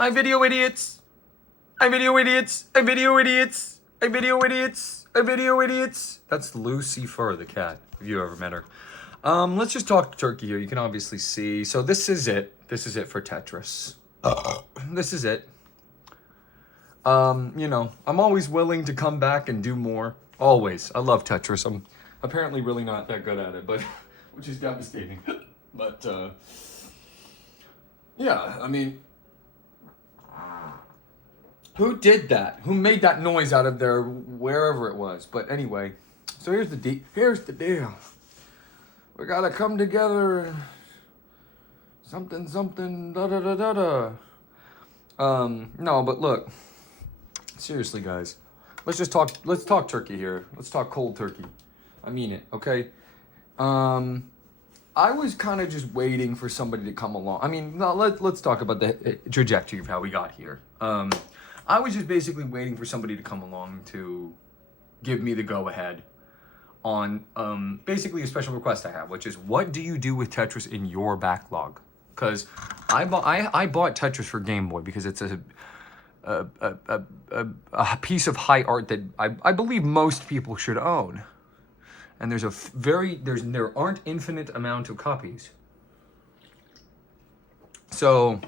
Hi, video idiots. Hi, video idiots. Hi, video idiots. Hi, video idiots. Hi, video idiots. That's Lucy Fur, the cat, if you ever met her. Let's just talk turkey here. You can obviously see. So this is it. This is it for TetRis. This is it. You know, I'm always willing to come back and do more. Always. I love TetRis. I'm apparently really not that good at it, but which is devastating. But yeah, I mean, who did that? Who made that noise out of there, wherever it was? But anyway, so here's the deal. We gotta come together. Something, da da da da da. No, but look, seriously, guys, let's talk turkey here. Let's talk cold turkey. I mean it, okay? I was kind of just waiting for somebody to come along. I mean, no, let's talk about the trajectory of how we got here. I was just basically waiting for somebody to come along to give me the go-ahead on basically a special request I have, which is, what do you do with TetRis in your backlog? Because I bought TetRis for Game Boy because it's a piece of high art that I believe most people should own. And there aren't infinite amount of copies. So,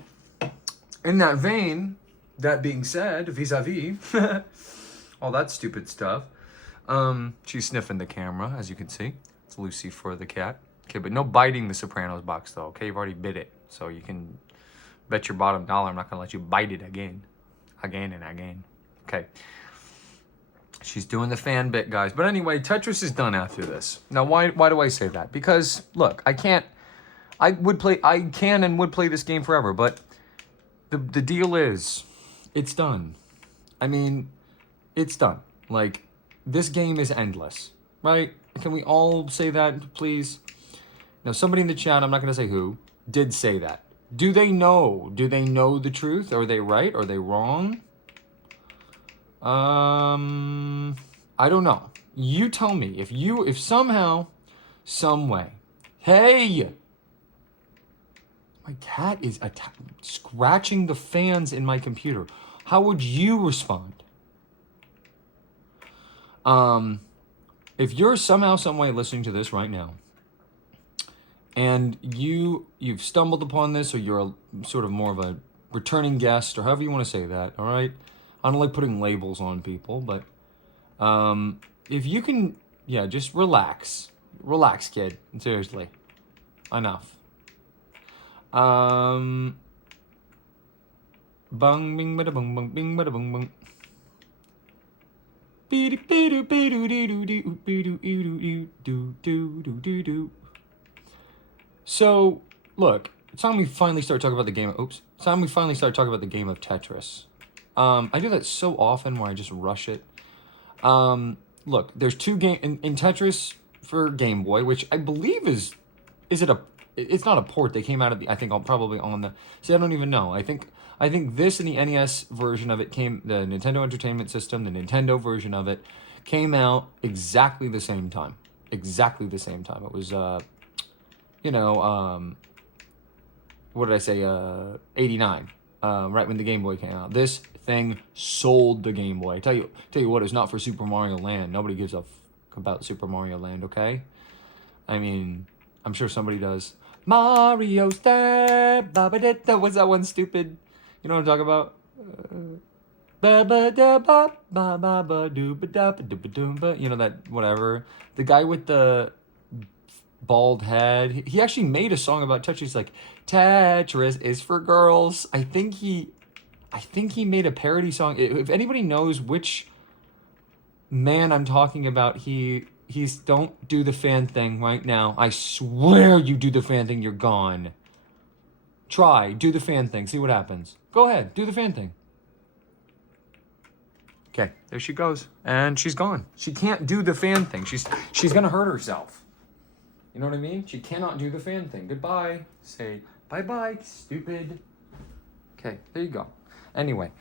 in that vein, that being said, vis-a-vis, all that stupid stuff, she's sniffing the camera, as you can see. It's Lucy for the cat. Okay, but no biting the Sopranos box, though, okay? You've already bit it, so you can bet your bottom dollar I'm not going to let you bite it again. Again and again. Okay. She's doing the fan bit, guys. But anyway, TetRis is done after this. Now, why do I say that? Because, look, I can and would play this game forever, but the deal is, it's done. I mean, it's done. Like, this game is endless, right? Can we all say that, please? Now, somebody in the chat, I'm not going to say who, did say that. Do they know? Do they know the truth? Are they right? Are they wrong? I don't know. You tell me. If somehow, some way, hey, my cat is scratching the fans in my computer. How would you respond? If you're somehow, some way listening to this right now, and you've stumbled upon this, or you're sort of more of a returning guest, or however you want to say that, all right? I don't like putting labels on people, but if you can, yeah, just relax. Relax, kid. Seriously. Enough. Bung, bing, bada, bung, bung, bing, bada, bung, bung. So, look, it's time we finally start talking about the game. Oops. It's time we finally start talking about the game of TetRis. I do that so often where I just rush it. Look, there's two in TetRis for Game Boy, which I believe it's not a port. They came out of I think probably on the, see, I don't even know. I think this and the NES version of it the Nintendo Entertainment System, the Nintendo version of it came out exactly the same time. Exactly the same time. It was, what did I say? 89. Right when the Game Boy came out. This thing sold the Game Boy. Tell you what, it's not for Super Mario Land. Nobody gives a f about Super Mario Land, okay? I mean, I'm sure somebody does. Mario Step, what's that one stupid? You know what I'm talking about? You know that, whatever. The guy with the bald head, he actually made a song about TetRis. He's like, TetRis is for girls. I think he made a parody song. If anybody knows which man I'm talking about, he's don't do the fan thing right now. I swear you do the fan thing, you're gone. Try, do the fan thing, see what happens. Go ahead, do the fan thing. Okay, there she goes. And she's gone. She can't do the fan thing. She's gonna hurt herself. You know what I mean? She cannot do the fan thing. Goodbye. Say bye-bye, stupid. Okay, there you go. Anyway,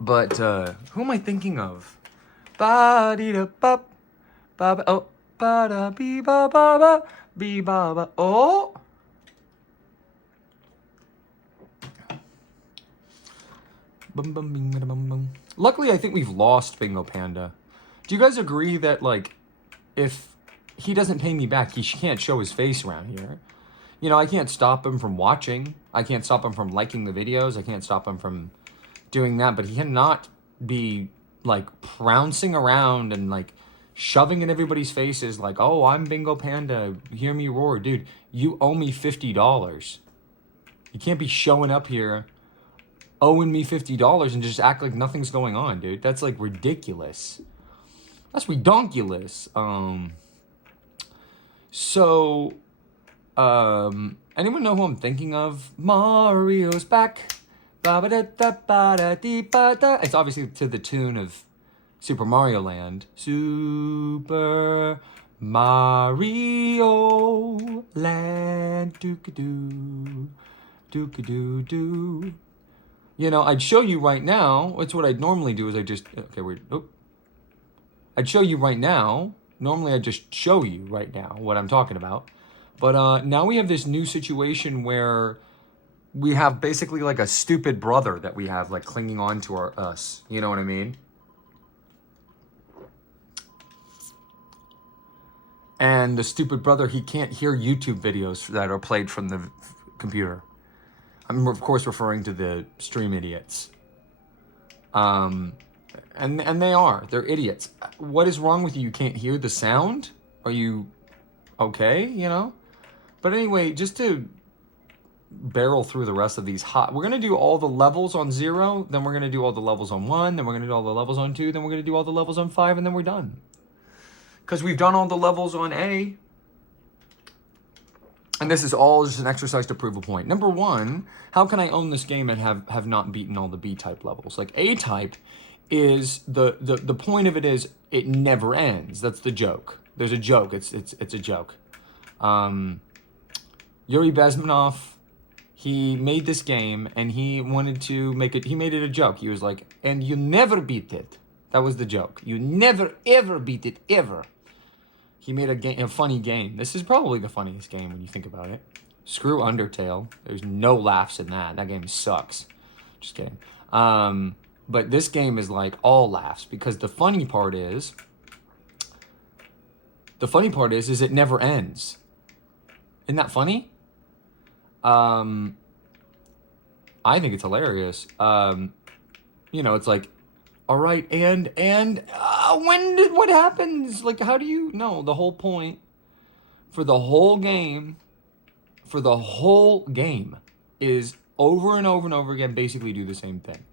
but who am I thinking of? Ba-dee-da-bop, ba-ba, oh, ba-da-bee-ba-ba-ba, bee-ba-ba, oh. Luckily, I think we've lost Bingo Panda. Do you guys agree that, like, if he doesn't pay me back, he can't show his face around here? You know, I can't stop him from watching. I can't stop him from liking the videos. I can't stop him from doing that. But he cannot be, like, prouncing around and, like, shoving in everybody's faces like, oh, I'm Bingo Panda, hear me roar. Dude, you owe me $50. You can't be showing up here owing me $50 and just act like nothing's going on, dude. That's, like, ridiculous. That's redonkulous. Anyone know who I'm thinking of? Mario's back. It's obviously to the tune of Super Mario Land. Super Mario Land. Doo-ka-doo. Doo-ka-doo-doo. You know, I'd show you right now. That's what I'd normally do is I just... Okay, wait. Oh. I'd show you right now. Normally, I'd just show you right now what I'm talking about. But now we have this new situation where we have basically like a stupid brother that we have like clinging on to us. You know what I mean? And the stupid brother, he can't hear YouTube videos that are played from the computer. I'm, of course, referring to the stream idiots. And they are. They're idiots. What is wrong with you? You can't hear the sound? Are you okay? You know? But anyway, just to barrel through the rest of these we're going to do all the levels on 0, then we're going to do all the levels on 1, then we're going to do all the levels on 2, then we're going to do all the levels on 5, and then we're done. Because we've done all the levels on A. And this is all just an exercise to prove a point. Number 1, how can I own this game and have not beaten all the B-type levels? Like, A-type is, the point of it is, it never ends. That's the joke. There's a joke. It's a joke. Yuri Bezmenov, he made this game, and he wanted to make it, he made it a joke. He was like, and you never beat it. That was the joke. You never, ever beat it, ever. He made a funny game. This is probably the funniest game when you think about it. Screw Undertale. There's no laughs in that. That game sucks. Just kidding. But this game is like all laughs, because the funny part is it never ends. Isn't that funny? I think it's hilarious. You know, it's like, all right, and what happens? Like, how do you know? The whole point for the whole game is over and over and over again, basically do the same thing.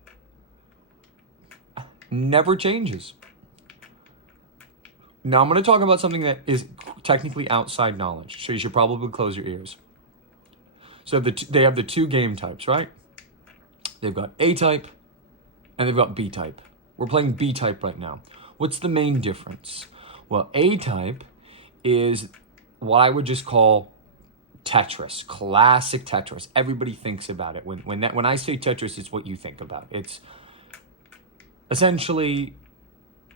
Never changes. Now I'm going to talk about something that is technically outside knowledge, so you should probably close your ears. So they have the 2 game types, right? They've got A-type and they've got B-type. We're playing B-type right now. What's the main difference? Well, A-type is what I would just call TetRis, classic TetRis. Everybody thinks about it. When I say TetRis, it's what you think about. It's essentially,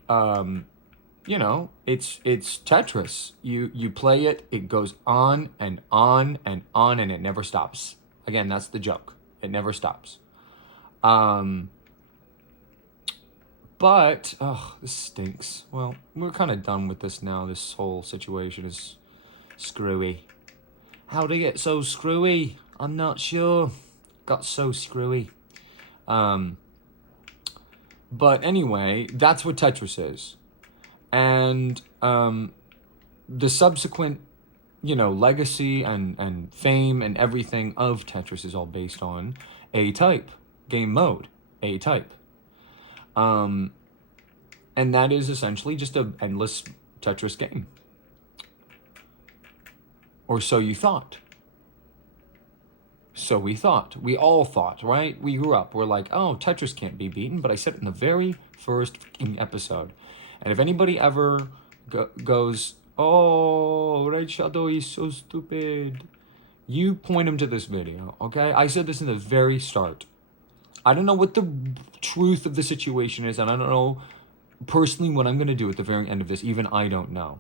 you know, it's TetRis. You play it, it goes on and on and on, and it never stops. Again, that's the joke. It never stops. But, this stinks. Well, we're kind of done with this now. This whole situation is screwy. How'd it get so screwy? I'm not sure. Got so screwy. But anyway, that's what TetRis is. And the subsequent, you know, legacy and fame and everything of TetRis is all based on A-type, game mode, A-type. And that is essentially just an endless TetRis game. Or so you thought. So we thought. We all thought, right? We grew up. We're like, oh, TetRis can't be beaten. But I said it in the very first episode. And if anybody ever goes, oh, Red Shadow is so stupid, you point them to this video, okay? I said this in the very start. I don't know what the truth of the situation is, and I don't know personally what I'm going to do at the very end of this. Even I don't know.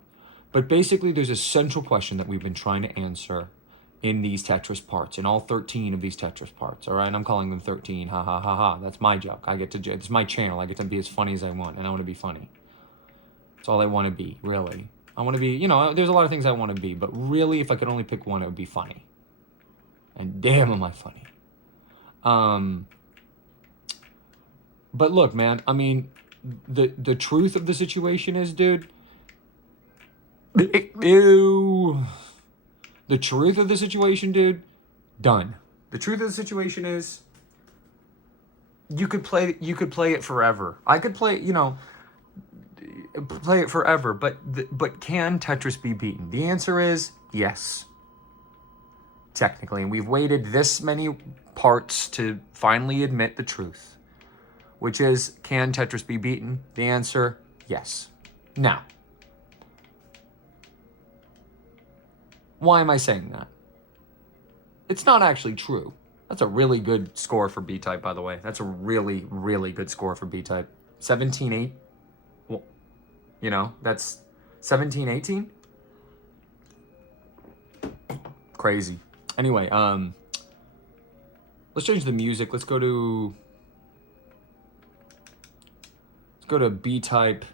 But basically, there's a central question that we've been trying to answer in these Tetris parts, in all 13 of these Tetris parts, all right? I'm calling them 13, ha ha ha ha. That's my joke. It's my channel. I get to be as funny as I want, and I want to be funny. That's all I want to be, really. I want to be, you know, there's a lot of things I want to be, but really, if I could only pick one, it would be funny. And damn, am I funny. But look, man, I mean, the truth of the situation is, dude, ew. The truth of the situation, dude, done. The truth of the situation is, you could play it forever. I could play, you know, play it forever, but can Tetris be beaten? The answer is yes. Technically, and we've waited this many parts to finally admit the truth, which is, can Tetris be beaten? The answer, yes. Now, why am I saying that? It's not actually true. That's a really good score for B-Type, by the way. That's a really, really good score for B-Type. 17-8. Well, you know, that's 17-18? Crazy. Anyway, let's change the music. Let's go to B-Type.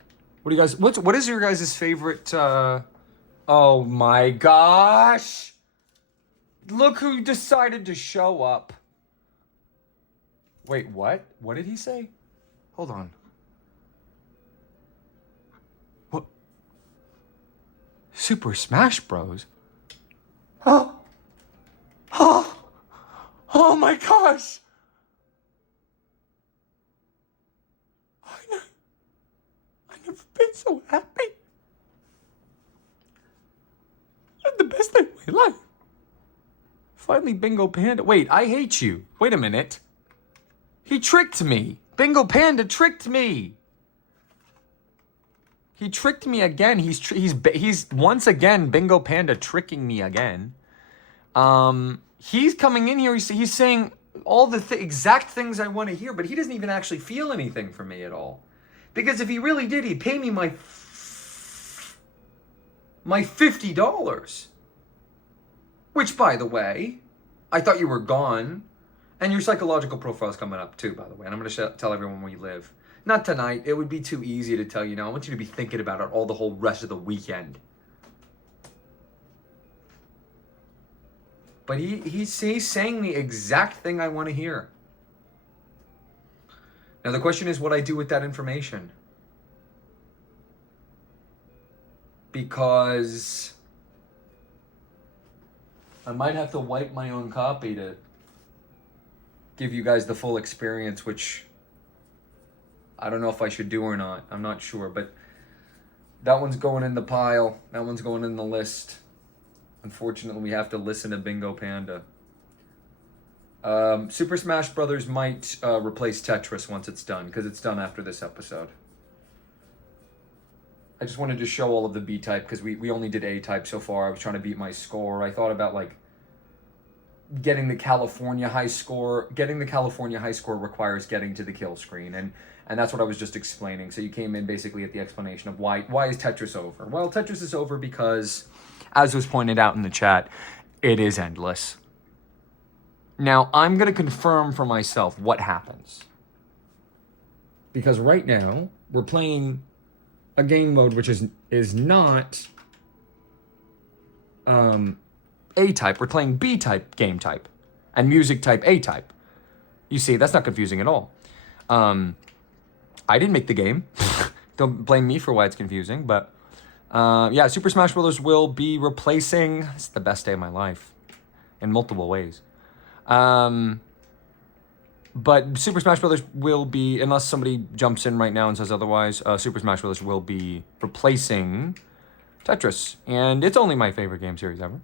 What do you guys, what is your guys' favorite, oh my gosh! Look who decided to show up. Wait, what? What did he say? Hold on. What? Super Smash Bros? Oh! Oh! Oh my gosh! I've never been so happy. Had the best day of my life. Finally, Bingo Panda. Wait, I hate you. Wait a minute. He tricked me. Bingo Panda tricked me. He tricked me again. He's once again Bingo Panda tricking me again. He's coming in here. He's saying all the exact things I want to hear, but he doesn't even actually feel anything from me at all. Because if he really did, he'd pay me my $50. Which, by the way, I thought you were gone. And your psychological profile's coming up too, by the way. And I'm going to tell everyone where you live. Not tonight. It would be too easy to tell you now. I want you to be thinking about it all the whole rest of the weekend. But he's saying the exact thing I want to hear. Now the question is what I do with that information. Because I might have to wipe my own copy to give you guys the full experience, which I don't know if I should do or not. I'm not sure, but that one's going in the pile. That one's going in the list. Unfortunately, we have to listen to Bingo Panda. Super Smash Brothers might replace Tetris once it's done, because it's done after this episode. I just wanted to show all of the B-Type, because we only did A-Type so far. I was trying to beat my score. I thought about, like, getting the California high score. Getting the California high score requires getting to the kill screen, and that's what I was just explaining. So you came in basically at the explanation of why is Tetris over? Well, Tetris is over because, as was pointed out in the chat, it is endless. Now, I'm going to confirm for myself what happens. Because right now, we're playing a game mode which is not A-Type. We're playing B-Type game type and music type A-Type. You see, that's not confusing at all. I didn't make the game. Don't blame me for why it's confusing, but yeah, Super Smash Bros. Will be replacing... It's the best day of my life in multiple ways. But Super Smash Bros. Will be, unless somebody jumps in right now and says otherwise, Super Smash Bros. Will be replacing Tetris. And it's only my favorite game series ever.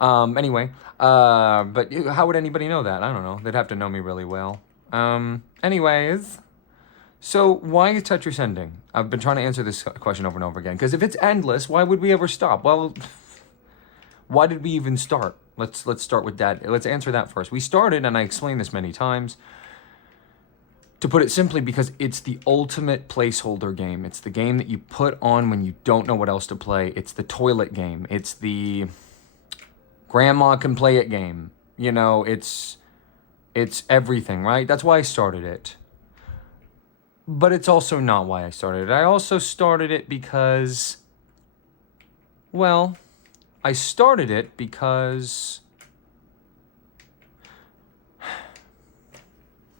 Anyway, but how would anybody know that? I don't know. They'd have to know me really well. Anyways, so why is Tetris ending? I've been trying to answer this question over and over again. Because if it's endless, why would we ever stop? Well, why did we even start? Let's start with that. Let's answer that first. We started, and I explained this many times, to put it simply, because it's the ultimate placeholder game. It's the game that you put on when you don't know what else to play. It's the toilet game. It's the grandma can play it game. You know, it's everything, right? That's why I started it. But it's also not why I started it. I also started it because, well, I started it because,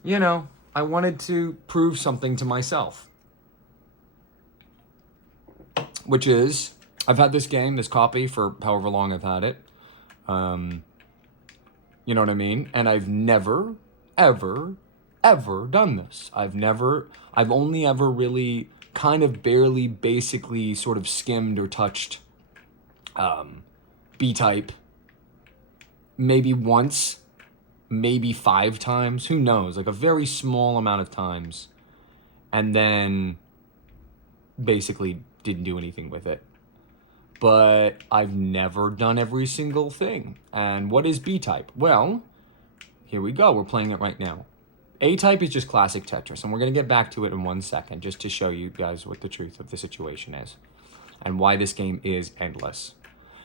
you know, I wanted to prove something to myself. Which is, I've had this game, this copy, for however long I've had it. You know what I mean? And I've never, ever done this. I've only ever really kind of barely, basically sort of skimmed or touched B-type maybe once, maybe 5 times, who knows, like a very small amount of times, and then basically didn't do anything with it. But I've never done every single thing. And what is B-type? Well, here we go. We're playing it right now. A-type is just classic Tetris, and we're going to get back to it in 1 second just to show you guys what the truth of the situation is and why this game is endless.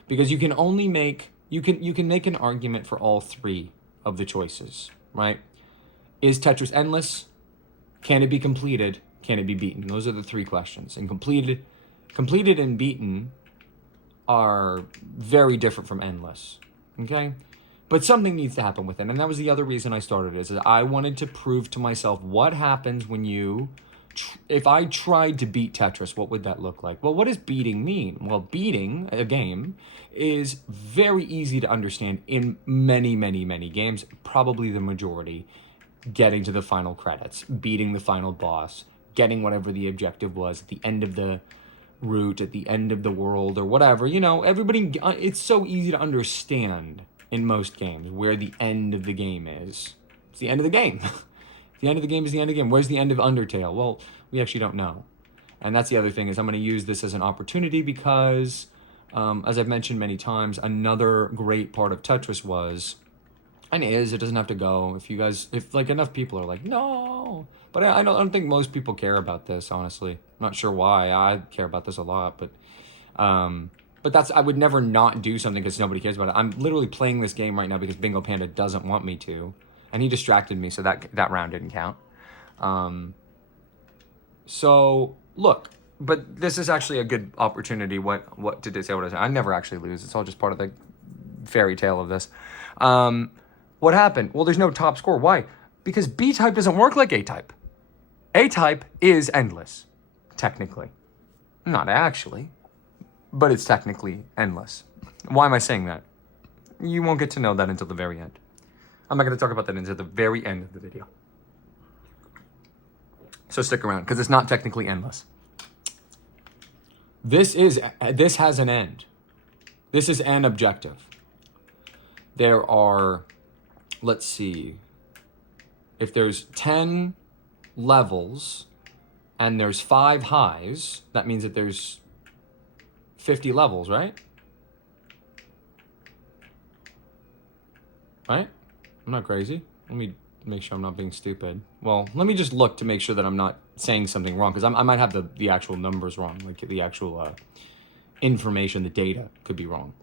Because you can only make, you can make an argument for all 3 of the choices, right? Is Tetris endless? Can it be completed? Can it be beaten? Those are the 3 questions. And completed and beaten are very different from endless, okay? But something needs to happen with it, and that was the other reason I started it, is that I wanted to prove to myself what happens when you, if I tried to beat Tetris, what would that look like? Well, what does beating mean? Well, beating a game is very easy to understand in many, many, many games, probably the majority. Getting to the final credits, beating the final boss, getting whatever the objective was at the end of the route, at the end of the world, or whatever. You know, everybody, it's so easy to understand in most games where the end of the game is. It's the end of the game. The end of the game is the end of the game. Where's the end of Undertale? Well, we actually don't know. And that's the other thing, is I'm going to use this as an opportunity because, as I've mentioned many times, another great part of Tetris was, and is, it doesn't have to go, if like enough people are like, no, but I don't think most people care about this, honestly. I'm not sure why. I care about this a lot, but that's, I would never not do something because nobody cares about it. I'm literally playing this game right now because Bingo Panda doesn't want me to, and he distracted me, so that round didn't count. So look, but this is actually a good opportunity. What did it say? What I say? I never actually lose. It's all just part of the fairy tale of this. What happened? Well, there's no top score. Why? Because B-type doesn't work like A-type. A-type is endless, technically. Not actually, but it's technically endless. Why am I saying that? You won't get to know that until the very end. I'm not going to talk about that until the very end of the video. So stick around, because it's not technically endless. This has an end. This is an objective. There are, let's see, if there's 10 levels and there's 5 highs, that means that there's 50 levels, right? Right? I'm not crazy. Let me make sure I'm not being stupid. Well, let me just look to make sure that I'm not saying something wrong, because I might have the actual numbers wrong, like the actual information, the data could be wrong.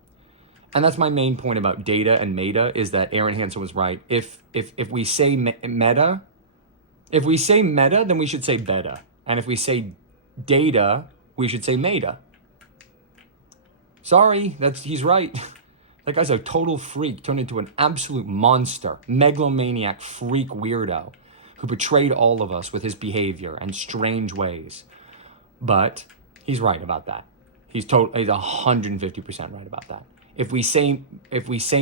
And that's my main point about data and meta, is that Aaron Hansen was right. If we say meta, then we should say beta. And if we say data, we should say meta. Sorry, he's right. That guy's a total freak, turned into an absolute monster, megalomaniac freak weirdo who betrayed all of us with his behavior and strange ways. But he's right about that. He's 150% right about that. If we say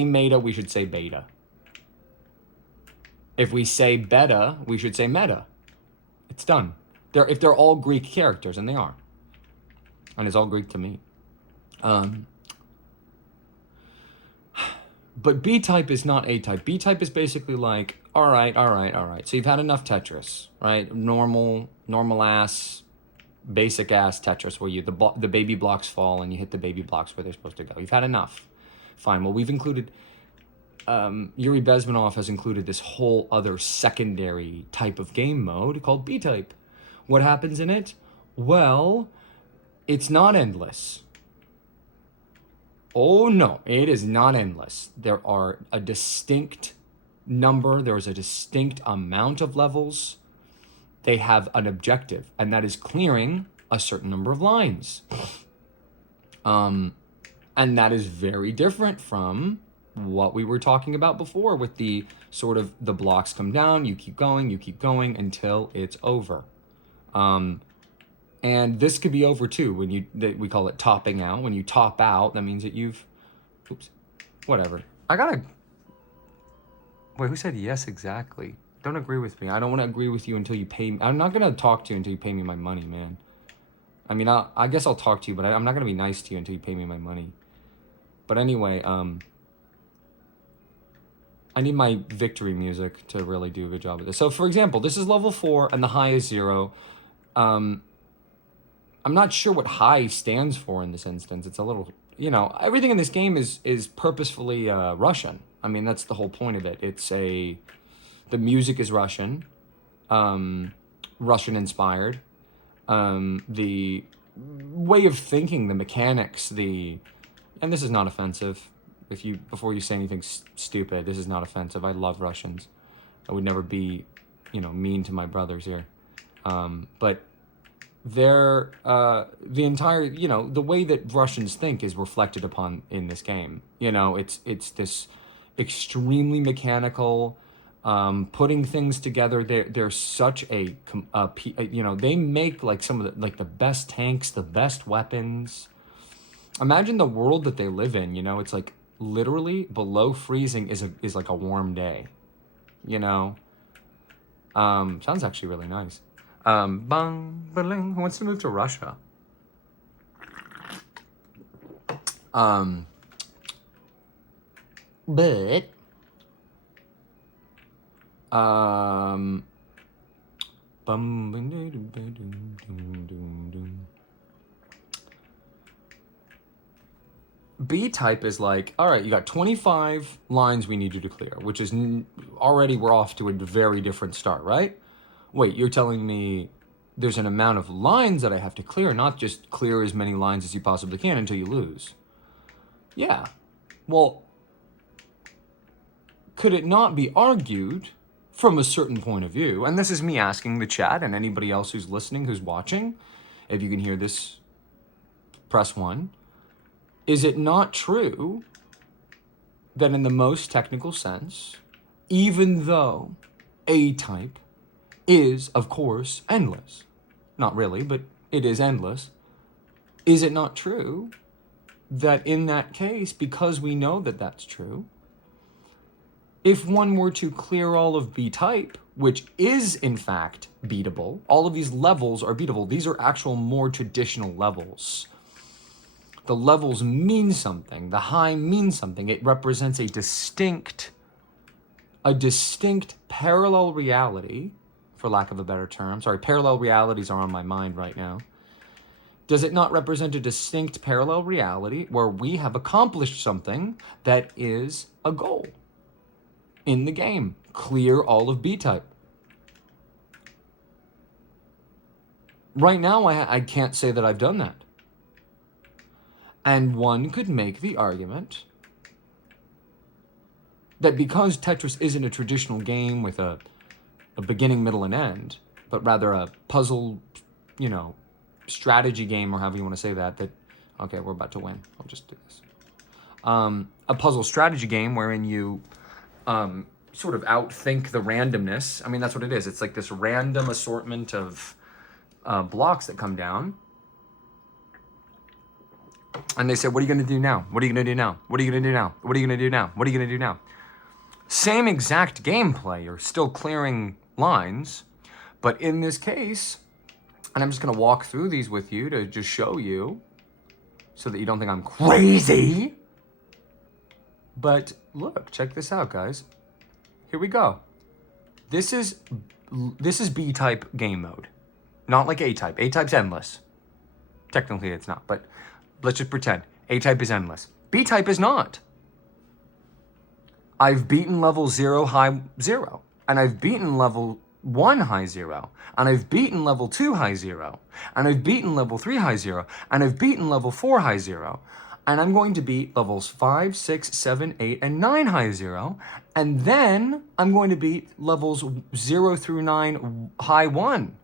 meta, we should say beta. If we say beta, we should say meta. It's done. If they're all Greek characters, and they are. And it's all Greek to me. But B-type is not A-type. B-type is basically like, all right. So you've had enough Tetris, right? Normal ass, basic ass Tetris where the baby blocks fall and you hit the baby blocks where they're supposed to go. You've had enough. Fine. Well, we've included, Yuri Bezmenov has included this whole other secondary type of game mode called B-type. What happens in it? Well, it's not endless. Oh no, it is not endless. There are a distinct number, there's a distinct amount of levels. They have an objective, and that is clearing a certain number of lines. And that is very different from what we were talking about before with the sort of the blocks come down, you keep going until it's over. And this could be over too when we call it topping out. When you top out, that means that you've, oops, whatever. Wait, who said yes exactly? Don't agree with me. I don't want to agree with you until you pay me. I'm not going to talk to you until you pay me my money, man. I mean, I guess I'll talk to you, but I'm not going to be nice to you until you pay me my money. But anyway, I need my victory music to really do a good job of this. So, for example, this is level 4, and the high is 0. I'm not sure what high stands for in this instance. It's a little, everything in this game is purposefully Russian. I mean, that's the whole point of it. The music is Russian, Russian-inspired. The way of thinking, the mechanics, and this is not offensive. Before you say anything stupid, this is not offensive. I love Russians. I would never be, mean to my brothers here. But they're, the entire, the way that Russians think is reflected upon in this game. It's this extremely mechanical, putting things together. They're such they make like some of the best tanks, the best weapons. Imagine the world that they live in, it's like literally below freezing is like a warm day, sounds actually really nice. Bang, ba-ling. Who wants to move to Russia? But B-type is like, all right, you got 25 lines we need you to clear, which is already we're off to a very different start, right? Wait, you're telling me there's an amount of lines that I have to clear, not just clear as many lines as you possibly can until you lose. Yeah. Well, could it not be argued from a certain point of view, and this is me asking the chat and anybody else who's listening, who's watching, if you can hear this, press 1. Is it not true that in the most technical sense, even though A-type is, of course, endless, not really, but it is endless, is it not true that in that case, because we know that that's true, if one were to clear all of B-type, which is in fact beatable, all of these levels are beatable. These are actual more traditional levels. The levels mean something. The high means something. It represents a distinct parallel reality, for lack of a better term. Sorry, parallel realities are on my mind right now. Does it not represent a distinct parallel reality where we have accomplished something that is a goal in the game? Clear all of B-type. Right now, I can't say that I've done that. And one could make the argument that because Tetris isn't a traditional game with a beginning, middle, and end, but rather a puzzle, strategy game, or however you want to say that, okay, we're about to win. I'll just do this. A puzzle strategy game wherein you sort of outthink the randomness. I mean, that's what it is. It's like this random assortment of blocks that come down. And they say, what are you going to do now? What are you going to do now? What are you going to do now? What are you going to do now? What are you going to do now? Same exact gameplay. You're still clearing lines. But in this case, and I'm just going to walk through these with you to just show you so that you don't think I'm crazy. But look, check this out, guys. Here we go. This is B-type game mode. Not like A-type. A-type's endless. Technically it's not, but let's just pretend. A-type is endless. B-type is not. I've beaten level 0, high 0. And I've beaten level 1, high 0. And I've beaten level 2, high 0. And I've beaten level 3, high 0. And I've beaten level 4, high 0. And I'm going to beat levels 5, 6, 7, 8, and 9 high 0. And then I'm going to beat levels 0 through 9 high 1.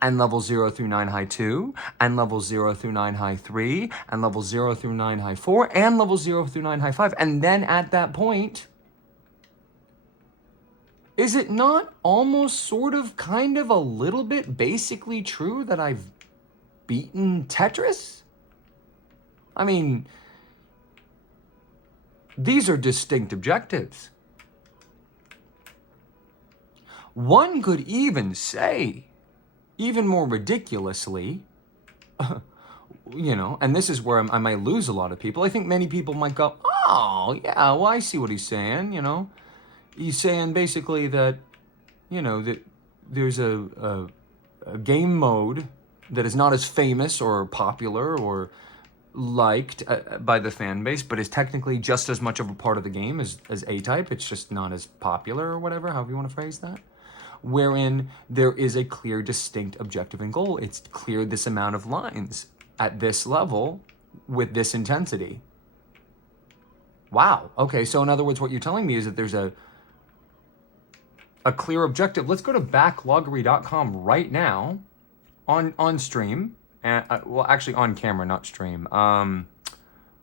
And levels 0 through 9 high 2. And levels 0 through 9 high 3. And levels 0 through 9 high 4. And levels 0 through 9 high 5. And then at that point, is it not almost sort of kind of a little bit basically true that I've beaten TetRis? I mean, these are distinct objectives. One could even say, even more ridiculously, and this is where I might lose a lot of people. I think many people might go, oh, yeah, well, I see what he's saying, He's saying basically that, that there's a game mode that is not as famous or popular or liked by the fan base, but is technically just as much of a part of the game as A-Type. It's just not as popular or whatever, however you want to phrase that. Wherein there is a clear, distinct objective and goal. It's clear this amount of lines at this level with this intensity. Wow. Okay, so in other words, what you're telling me is that there's a clear objective. Let's go to backloggery.com right now on stream. And, well, actually on camera, not stream.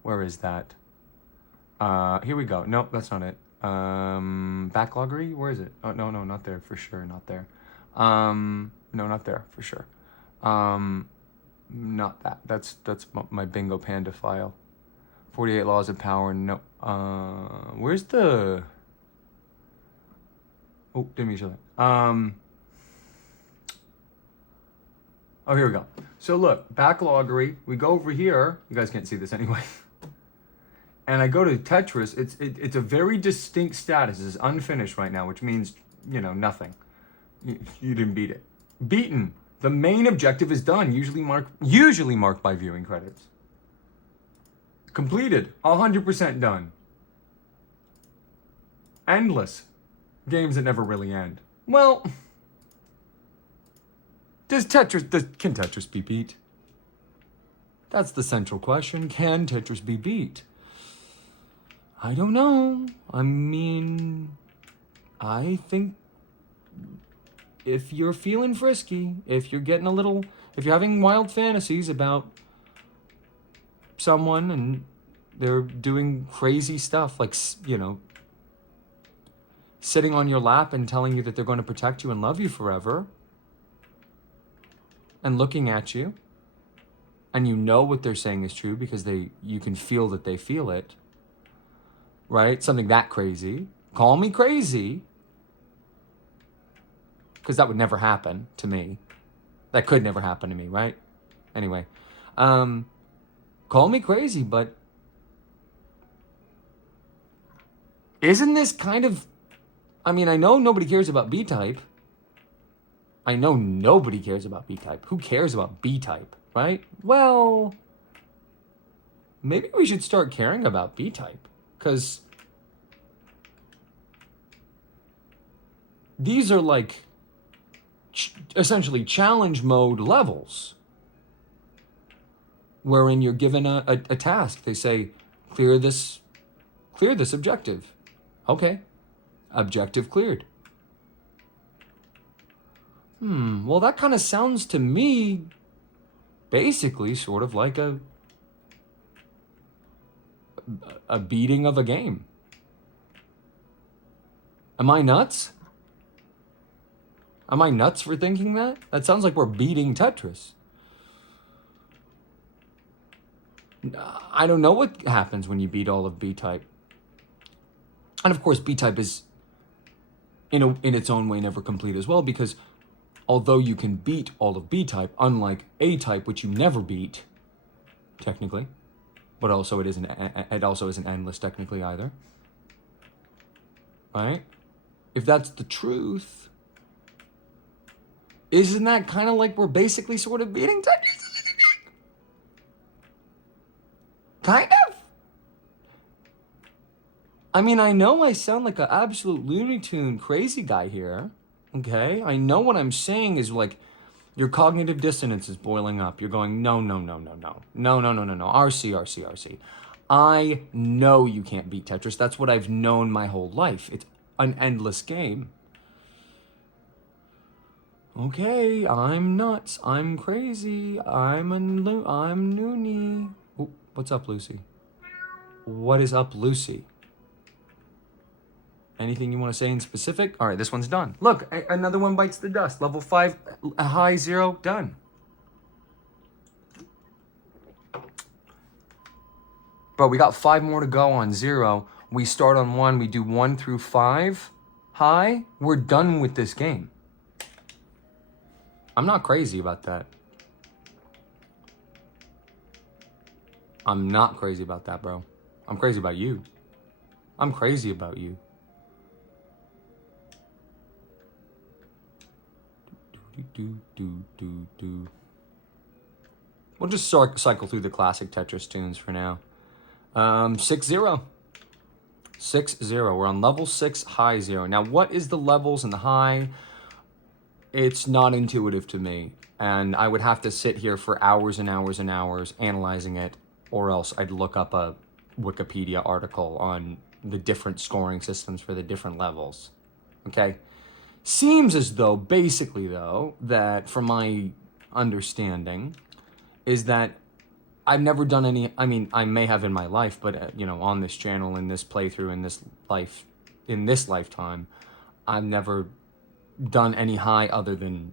Where is that? Here we go. Nope, that's not it. Backloggery? Where is it? Oh, no, not there for sure. Not there. No, not there for sure. Not that. That's my Bingo Panda file. 48 Laws of Power. No. Where's the? Oh, didn't mean to show that. Oh, here we go. So look, backloggery. We go over here. You guys can't see this anyway. And I go to TetRis. It's a very distinct status. It's unfinished right now, which means, nothing. You didn't beat it. Beaten. The main objective is done, usually marked by viewing credits. Completed. 100% done. Endless. Games that never really end. Well, can TetRis be beat? That's the central question. Can TetRis be beat? I don't know. I mean, I think if you're feeling frisky, if you're having wild fantasies about someone and they're doing crazy stuff, like, sitting on your lap and telling you that they're going to protect you and love you forever, and looking at you, and what they're saying is true because you can feel that they feel it, right? Something that crazy. Call me crazy, because that would never happen to me. That could never happen to me, right? Anyway, call me crazy, but isn't this kind of, I know nobody cares about B-Type. I know nobody cares about B-Type. Who cares about B-Type, right? Well, maybe we should start caring about B-Type, because these are like essentially challenge mode levels wherein you're given a task. They say, clear this objective. Okay. Objective cleared. Well, that kind of sounds to me basically sort of like a beating of a game. Am I nuts? Am I nuts for thinking that? That sounds like we're beating TetRis. I don't know what happens when you beat all of B-Type. And of course, B-Type is in its own way never complete as well, because although you can beat all of B-Type, unlike A-Type, which you never beat, technically, but also it isn't endless technically either. Right? If that's the truth, isn't that kind of like we're basically sort of beating TetRis? Kind of? I know I sound like an absolute Looney Tune crazy guy here. Okay? I know what I'm saying is like, Your cognitive dissonance is boiling up. You're going, no, no, no, no, no. No, no, no, no, no. RC, RC, RC. I know you can't beat Tetris. That's what I've known my whole life. It's an endless game. Okay, I'm nuts. I'm crazy. I'm Noonie. Oh, what's up, Lucy? What is up, Lucy? Anything you want to say in specific? All right, this one's done. Look, another one bites the dust. Level 5, high 0, done. Bro, we got 5 more to go on 0. We start on 1. We do 1 through 5 high. We're done with this game. I'm not crazy about that. I'm not crazy about that, bro. I'm crazy about you. I'm crazy about you. We'll just cycle through the classic Tetris tunes for now. 6-0. 6-0. We're on level 6, high 0. Now, what is the levels and the high? It's not intuitive to me. And I would have to sit here for hours and hours and hours analyzing it, or else I'd look up a Wikipedia article on the different scoring systems for the different levels. Okay? Seems as though, basically though, that from my understanding, is that I've never done any, I mean, I may have in my life, but, you know, on this channel, in this playthrough, in this life, in this lifetime, I've never done any high other than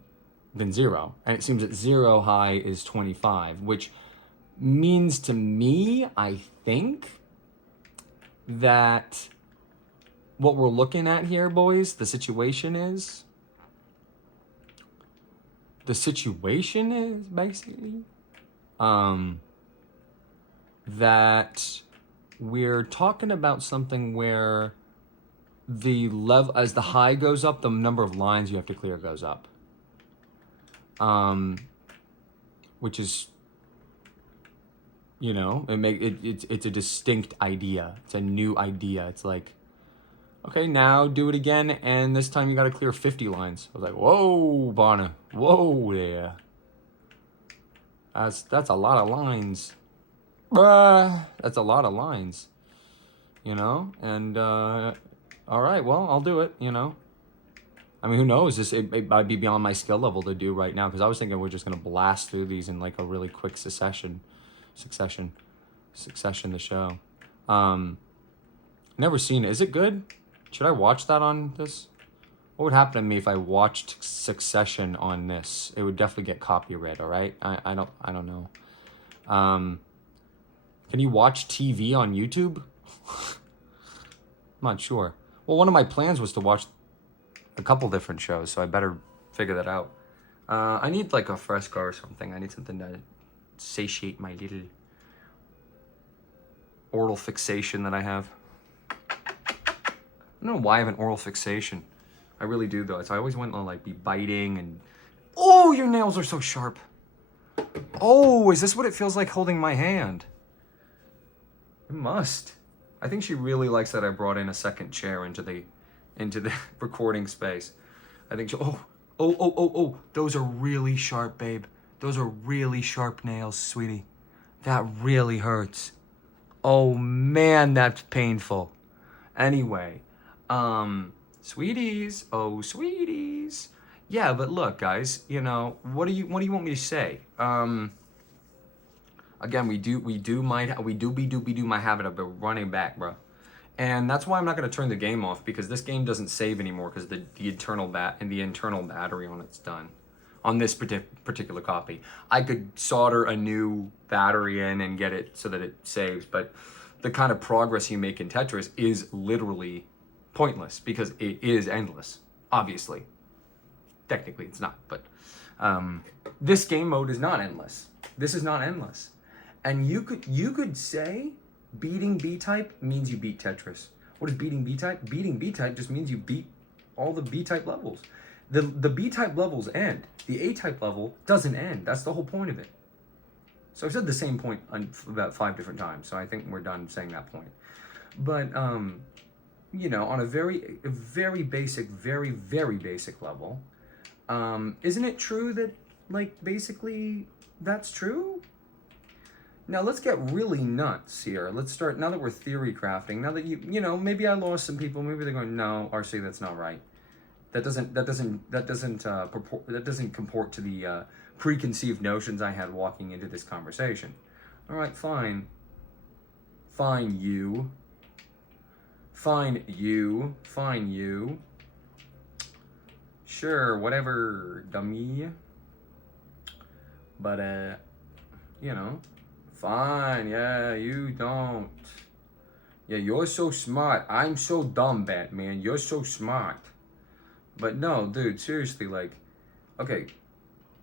0. And it seems that 0 high is 25, which means to me, I think, that what we're looking at here, boys, the situation is basically that we're talking about something where the level, as the high goes up, the number of lines you have to clear goes up, which is, you know, it's a distinct idea. It's a new idea. It's like, okay, now do it again, and this time you got to clear 50 lines. I was like, whoa, Bonner, whoa there. That's a lot of lines. That's a lot of lines, you know? And, all right, well, I'll do it, you know? I mean, who knows? It might be beyond my skill level to do right now, because I was thinking we're just going to blast through these in, like, a really quick succession the show. Never seen it. Is it good? Should I watch that on this? What would happen to me if I watched Succession on this? It would definitely get copyright, all right? I don't know. Can you watch TV on YouTube? I'm not sure. Well, one of my plans was to watch a couple different shows, so I better figure that out. I need like a Fresca or something. I need something to satiate my little oral fixation that I have. I don't know why I have an oral fixation. I really do, though. I always want to like be biting and... Oh, your nails are so sharp. Oh, is this what it feels like holding my hand? It must. I think she really likes that I brought in a second chair into the recording space. I think she... Oh. Those are really sharp, babe. Those are really sharp nails, sweetie. That really hurts. Oh, man, that's painful. Anyway... sweeties, oh sweeties. Yeah, but look, guys, you know, what do you want me to say? Again, we do my habit of running back, bro. And that's why I'm not gonna turn the game off, because this game doesn't save anymore, because the internal battery on it's done. On this particular copy. I could solder a new battery in and get it so that it saves, but the kind of progress you make in Tetris is literally pointless, because it is endless, obviously. Technically it's not, but this game mode is not endless. This is not endless. And you could say beating B-type means you beat Tetris. What is beating B-type? Beating B-type just means you beat all the B-type levels. The B-type levels end. The A-type level doesn't end. That's the whole point of it. So I've said the same point about 5 different times, so I think we're done saying that point. But you know, on a very basic, very basic level, isn't it true that Like, basically, that's true? Now, let's get really nuts here. Let's start, now that we're theory crafting, now that you know, maybe I lost some people, maybe they're going, no, RC, that's not right. That doesn't comport to the preconceived notions I had walking into this conversation. All right, fine. Fine, you. Fine, you. Fine, you. Sure, whatever, dummy. But, you know, fine, yeah, you don't. Yeah, you're so smart. I'm so dumb, Batman. You're so smart. But no, dude, seriously, like, okay,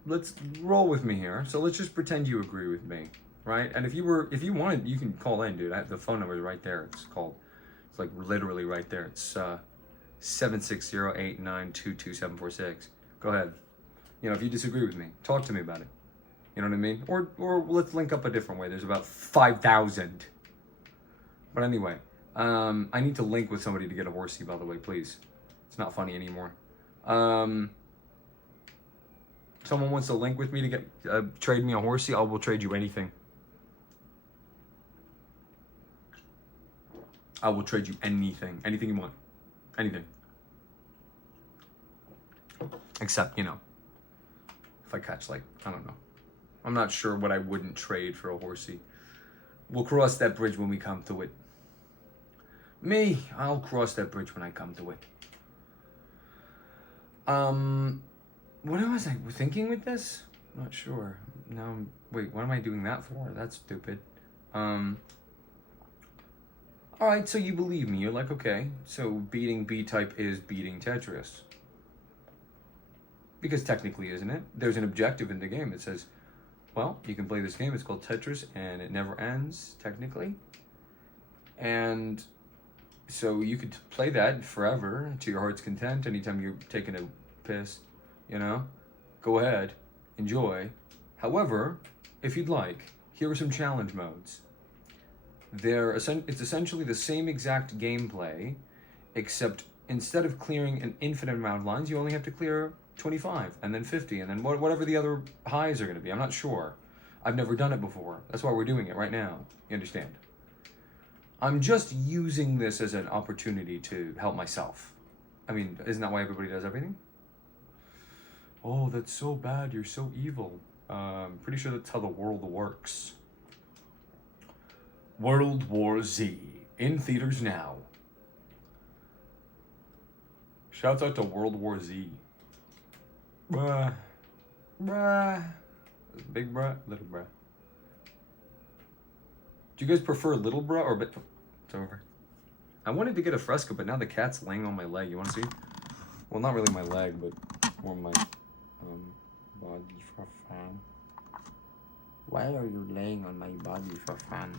let's roll with me here. So let's just pretend you agree with me, right? And if you wanted, you can call in, dude. The phone number is right there. It's like literally right there. It's 760-892-2746. Go ahead. You know, if you disagree with me, talk to me about it. You know what I mean? Or let's link up a different way. There's about 5,000. But anyway, I need to link with somebody to get a horsey, by the way, please. It's not funny anymore. Someone wants to link with me to get trade me a horsey, I will trade you anything. I will trade you anything. Anything you want. Anything. Except, you know, if I catch, like, I don't know. I'm not sure what I wouldn't trade for a horsey. We'll cross that bridge when we come to it. Me, I'll cross that bridge when I come to it. What was I thinking with this? Not sure. Now, wait, what am I doing that for? That's stupid. Alright, so you believe me. You're like, okay, so beating B-type is beating TetRis. Because technically, isn't it? There's an objective in the game. It says, well, you can play this game. It's called TetRis, and it never ends, technically. And so you could play that forever to your heart's content. Anytime you're taking a piss, you know, go ahead, enjoy. However, if you'd like, here are some challenge modes. It's essentially the same exact gameplay, except instead of clearing an infinite amount of lines, you only have to clear 25, and then 50, and then whatever the other highs are going to be. I'm not sure. I've never done it before. That's why we're doing it right now. You understand? I'm just using this as an opportunity to help myself. I mean, isn't that why everybody does everything? Oh, that's so bad. You're so evil. Pretty sure that's how the world works. World War Z. In theaters now. Shouts out to World War Z. Bruh. Bruh. Big bruh, little bruh. Do you guys prefer little bruh or bit? It's over. I wanted to get a fresco, but now the cat's laying on my leg. You want to see? Well, not really my leg, but more my body for fun. Why are you laying on my body for fun?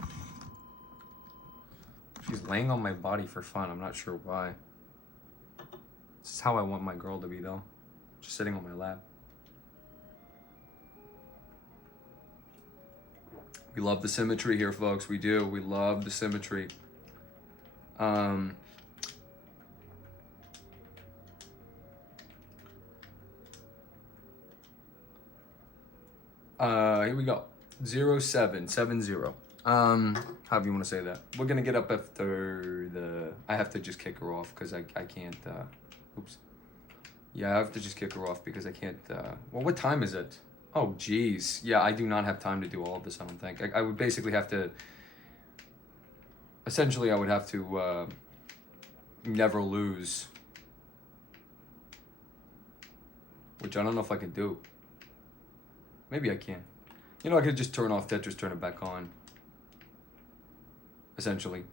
She's laying on my body for fun. I'm not sure why. This is how I want my girl to be, though. Just sitting on my lap. We love the symmetry here, folks. We do. We love the symmetry. Here we go. 0770. However you want to say that. We're gonna get up after the. I have to just kick her off because I can't. Oops. Yeah, I have to just kick her off because I can't. Well, what time is it? Oh, geez. Yeah, I do not have time to do all of this, I don't think. I would basically have to... Essentially, I would have to never lose. Which I don't know if I can do. Maybe I can. You know, I could just turn off TetRis, turn it back on. Essentially.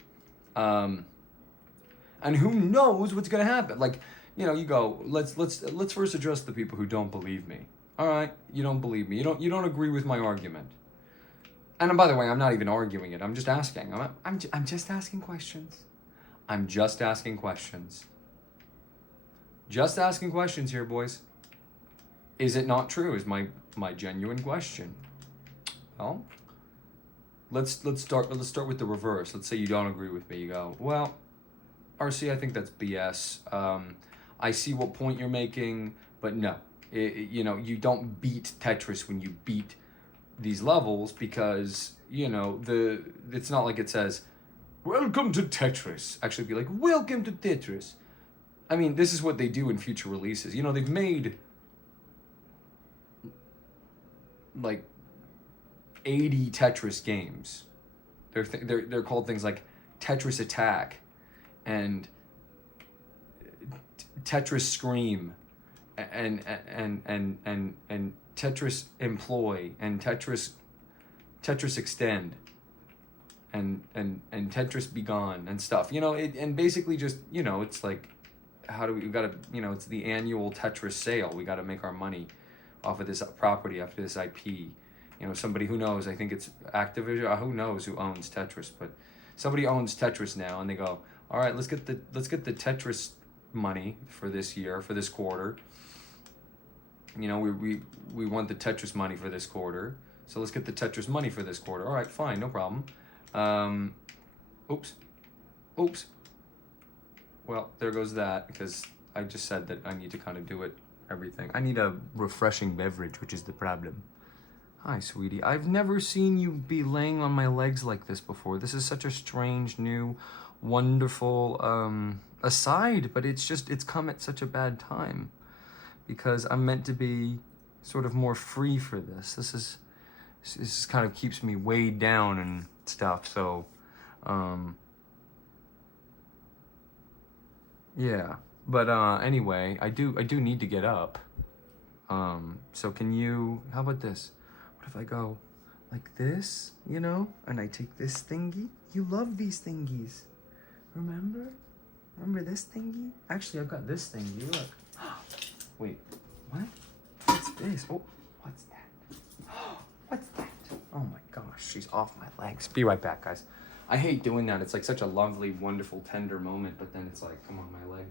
And who knows what's going to happen? Like, you know, you go, let's first address the people who don't believe me. All right, you don't believe me. You don't agree with my argument. And by the way, I'm not even arguing it. I'm just asking. I'm just asking questions. I'm just asking questions. Just asking questions here, boys. Is it not true? Is my genuine question. Well, let's start with the reverse. Let's say you don't agree with me. You go, well, RC, I think that's BS. I see what point you're making, but no. You know, you don't beat Tetris when you beat these levels because, you know, it's not like it says, "Welcome to Tetris." Actually, it'd be like, "Welcome to Tetris." I mean, this is what they do in future releases. You know, they've made like 80 Tetris games. They're called things like Tetris Attack and Tetris Scream and Tetris Employ and Tetris Extend and Tetris Begone and stuff. You know, and basically just, you know, it's like, how do we gotta, you know, it's the annual Tetris sale. We gotta make our money off of this property, after this IP. You know, somebody who knows, I think it's Activision, who knows who owns Tetris, but somebody owns Tetris now, and they go, all right, let's get the Tetris money for this year, for this quarter. You know, we want the Tetris money for this quarter, so let's get the Tetris money for this quarter. All right, fine, no problem. Oops. Well, there goes that, because I just said that I need to kind of do it, everything. I need a refreshing beverage, which is the problem. Hi, sweetie. I've never seen you be laying on my legs like this before. This is such a strange, new, wonderful aside, but it's come at such a bad time because I'm meant to be sort of more free for this. This kind of keeps me weighed down and stuff, so yeah. But anyway, I do need to get up. So can you, how about this? What if I go like this, you know, and I take this thingy? You love these thingies. Remember this thingy? Actually, I've got this thingy, look. Wait, what? What's this? Oh, what's that? What's that? Oh my gosh, she's off my legs. Be right back, guys. I hate doing that. It's like such a lovely, wonderful, tender moment, but then it's like, come on, my leg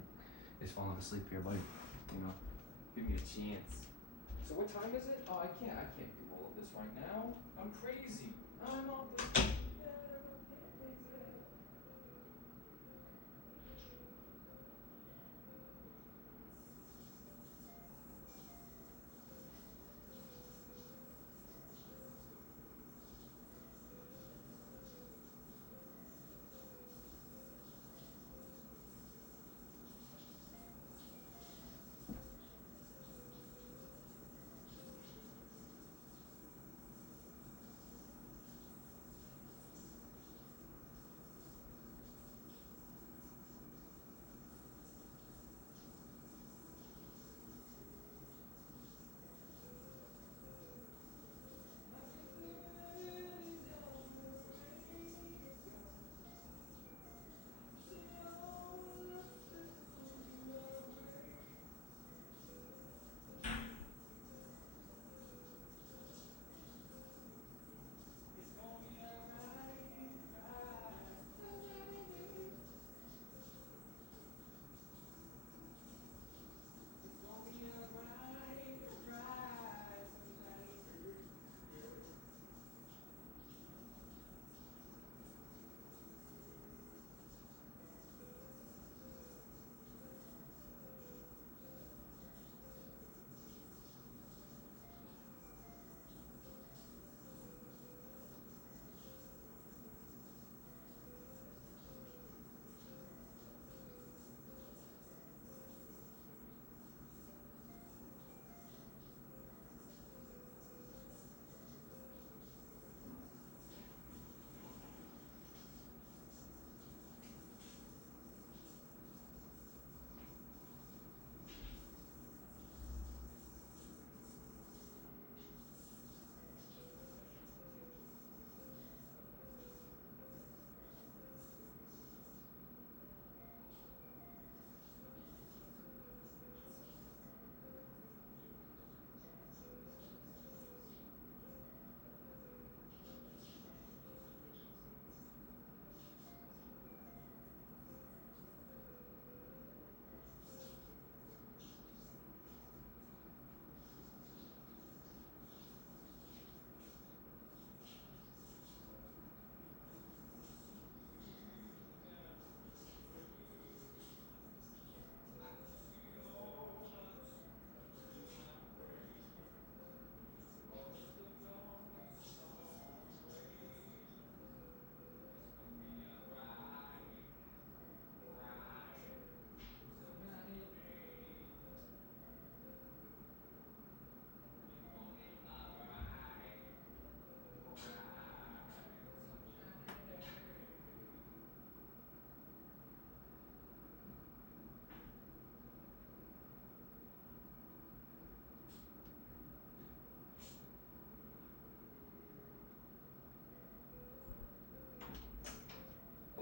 is falling asleep here, buddy. You know, give me a chance. So what time is it? Oh, I can't do all of this right now. I'm crazy. I'm off the...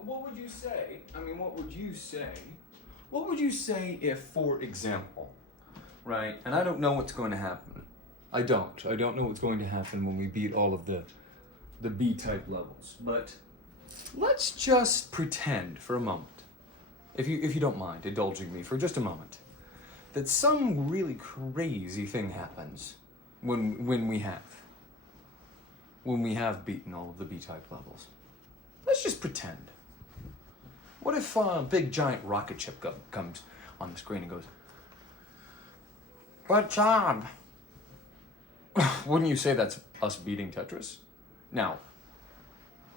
what would you say? I mean, what would you say? What would you say if, for example, right? And I don't know what's going to happen. I don't know what's going to happen when we beat all of the B-type levels. But let's just pretend for a moment, if you don't mind indulging me for just a moment, that some really crazy thing happens when we have beaten all of the B-type levels. Let's just pretend. What if a big giant rocket ship comes on the screen and goes, "Good job"? Wouldn't you say that's us beating Tetris? Now,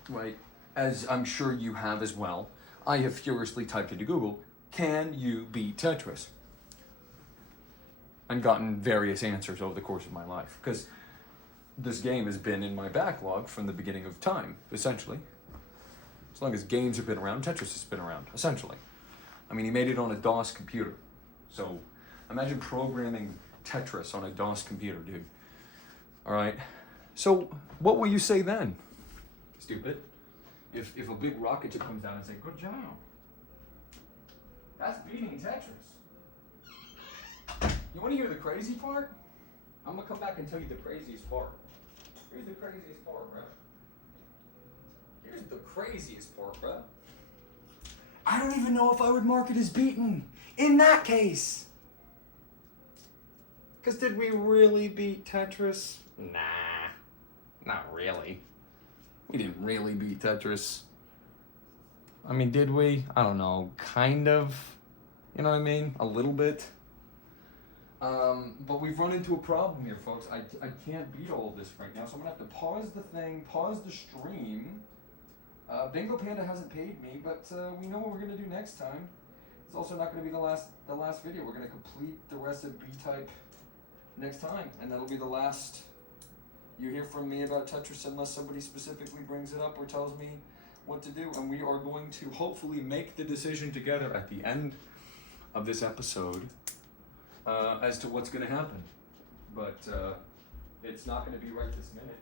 right, as I'm sure you have as well, I have furiously typed into Google, "Can you beat Tetris?" And gotten various answers over the course of my life, because this game has been in my backlog from the beginning of time, essentially. As long as games have been around, Tetris has been around, essentially. I mean, he made it on a DOS computer. So imagine programming Tetris on a DOS computer, dude. All right? So what will you say then? Stupid. If a big rocket ship comes down and say, "Good job. That's beating Tetris." You want to hear the crazy part? I'm going to come back and tell you the craziest part. Here's the craziest part, bro. Here's the craziest part, bro. I don't even know if I would mark it as beaten in that case. Because did we really beat Tetris? Nah, not really. We didn't really beat Tetris. I mean, did we? I don't know. Kind of. You know what I mean? A little bit. But we've run into a problem here, folks. I can't beat all of this right now, so I'm going to have to pause the thing, pause the stream. Bingo Panda hasn't paid me, but we know what we're going to do next time. It's also not going to be the last video. We're going to complete the rest of B-Type next time, and that'll be the last you hear from me about Tetris unless somebody specifically brings it up or tells me what to do. And we are going to hopefully make the decision together at the end of this episode as to what's going to happen. But it's not going to be right this minute.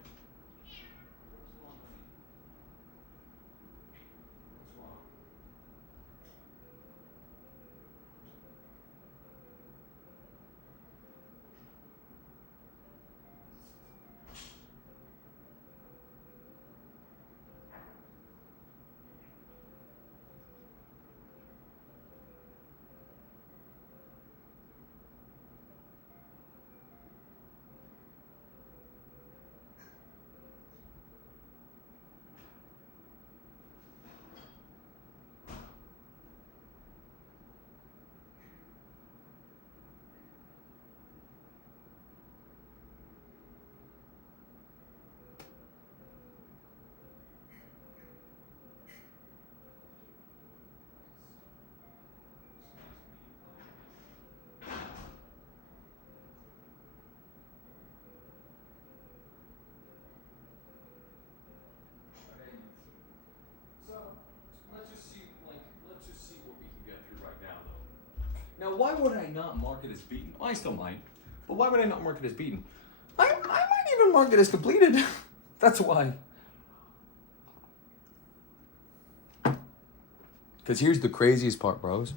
Now, why would I not mark it as beaten? Well, I still might, but why would I not mark it as beaten? I might even mark it as completed. That's why. Because here's the craziest part, bros.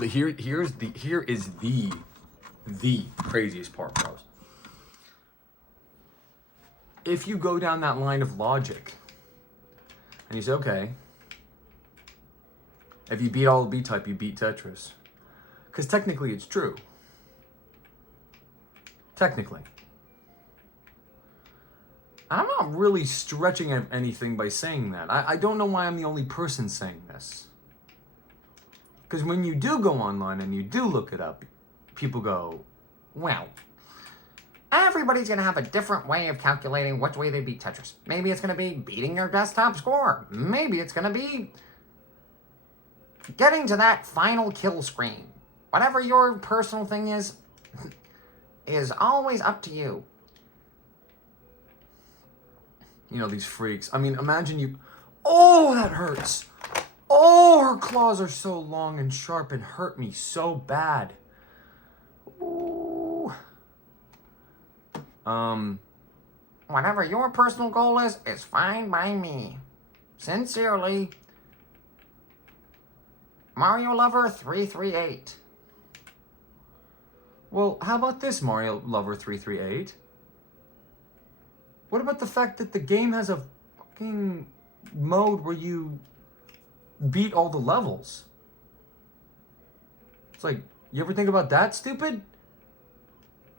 Here is the craziest part, bros. If you go down that line of logic, and you say, okay, if you beat all the B-Type, you beat Tetris. Because technically it's true. Technically. I'm not really stretching at anything by saying that. I don't know why I'm the only person saying this. Because when you do go online and you do look it up, people go, well, everybody's going to have a different way of calculating which way they beat Tetris. Maybe it's going to be beating your desktop score. Maybe it's going to be getting to that final kill screen. Whatever your personal thing is always up to you. You know, these freaks. I mean, imagine you... Oh, that hurts. Oh, her claws are so long and sharp and hurt me so bad. Ooh. Whatever your personal goal is fine by me. Sincerely, Mario Lover 338. Well, how about this, Mario Lover 338? What about the fact that the game has a fucking mode where you beat all the levels? It's like, you ever think about that, stupid?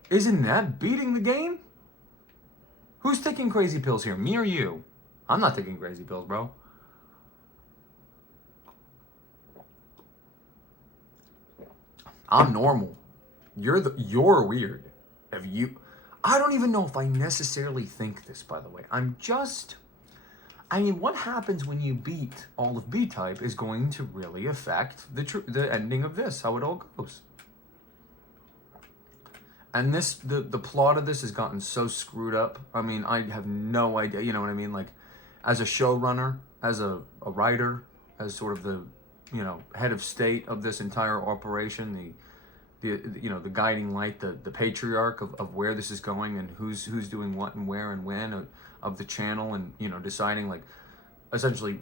Isn't that beating the game? Who's taking crazy pills here, me or you? I'm not taking crazy pills, bro. I'm normal. You're weird. I don't even know if I necessarily think this, by the way. I mean, what happens when you beat all of B-Type is going to really affect the ending of this, how it all goes. And the plot of this has gotten so screwed up. I mean, I have no idea, you know what I mean? Like, as a showrunner, as a writer, as sort of the, you know, head of state of this entire operation, the guiding light, the patriarch of where this is going and who's doing what and where and when of the channel, and, you know, deciding, like, essentially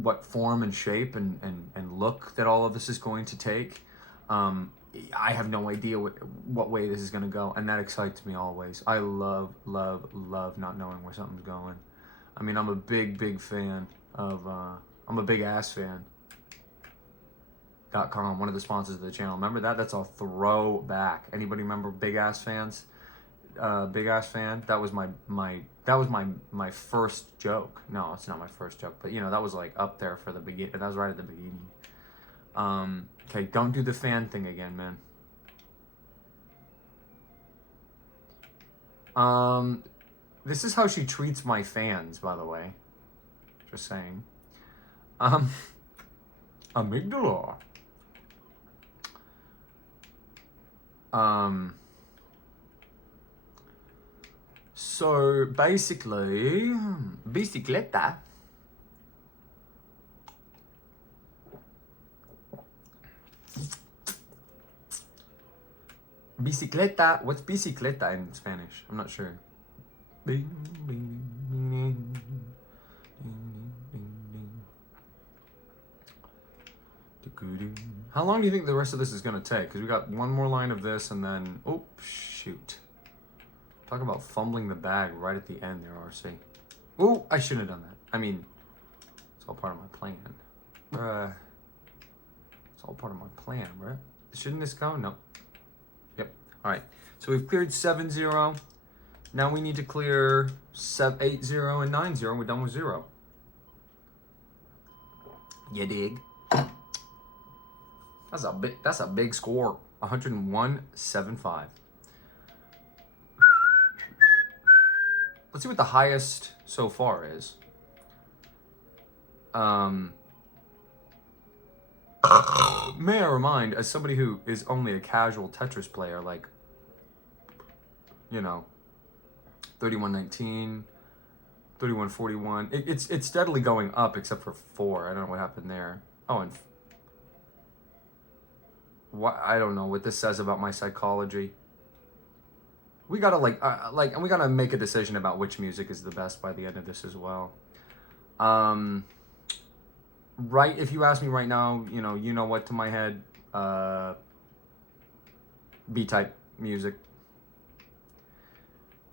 what form and shape and look that all of this is going to take. I have no idea what way this is going to go, and that excites me always. I love not knowing where something's going. I mean, I'm a big fan of, I'm a big ass fan. .com, one of the sponsors of the channel. Remember that? That's a throwback. Anybody remember Big Ass Fans? Big Ass Fan? That was my first joke. No, it's not my first joke, but, you know, that was like up there for the beginning. That was right at the beginning. Okay, don't do the fan thing again, man. This is how she treats my fans, by the way. Just saying. Amygdala. So basically, bicicleta. Bicicleta. What's bicicleta in Spanish? I'm not sure. How long do you think the rest of this is going to take? Because we got one more line of this and then... Oh, shoot. Talk about fumbling the bag right at the end there, RC. Oh, I shouldn't have done that. I mean, it's all part of my plan. It's all part of my plan, right? Shouldn't this go? No. Yep. All right. So we've cleared 7-0. Now we need to clear 8-0 and 9-0. We're done with 0. You dig? That's a big score. 101.75. Let's see what the highest so far is. May I remind, as somebody who is only a casual Tetris player, like, you know, 3119, 3141. It's steadily going up except for 4. I don't know what happened there. Oh, and what, I don't know what this says about my psychology. We gotta and we gotta make a decision about which music is the best by the end of this as well. Right, if you ask me right now, you know what to my head, B-type music.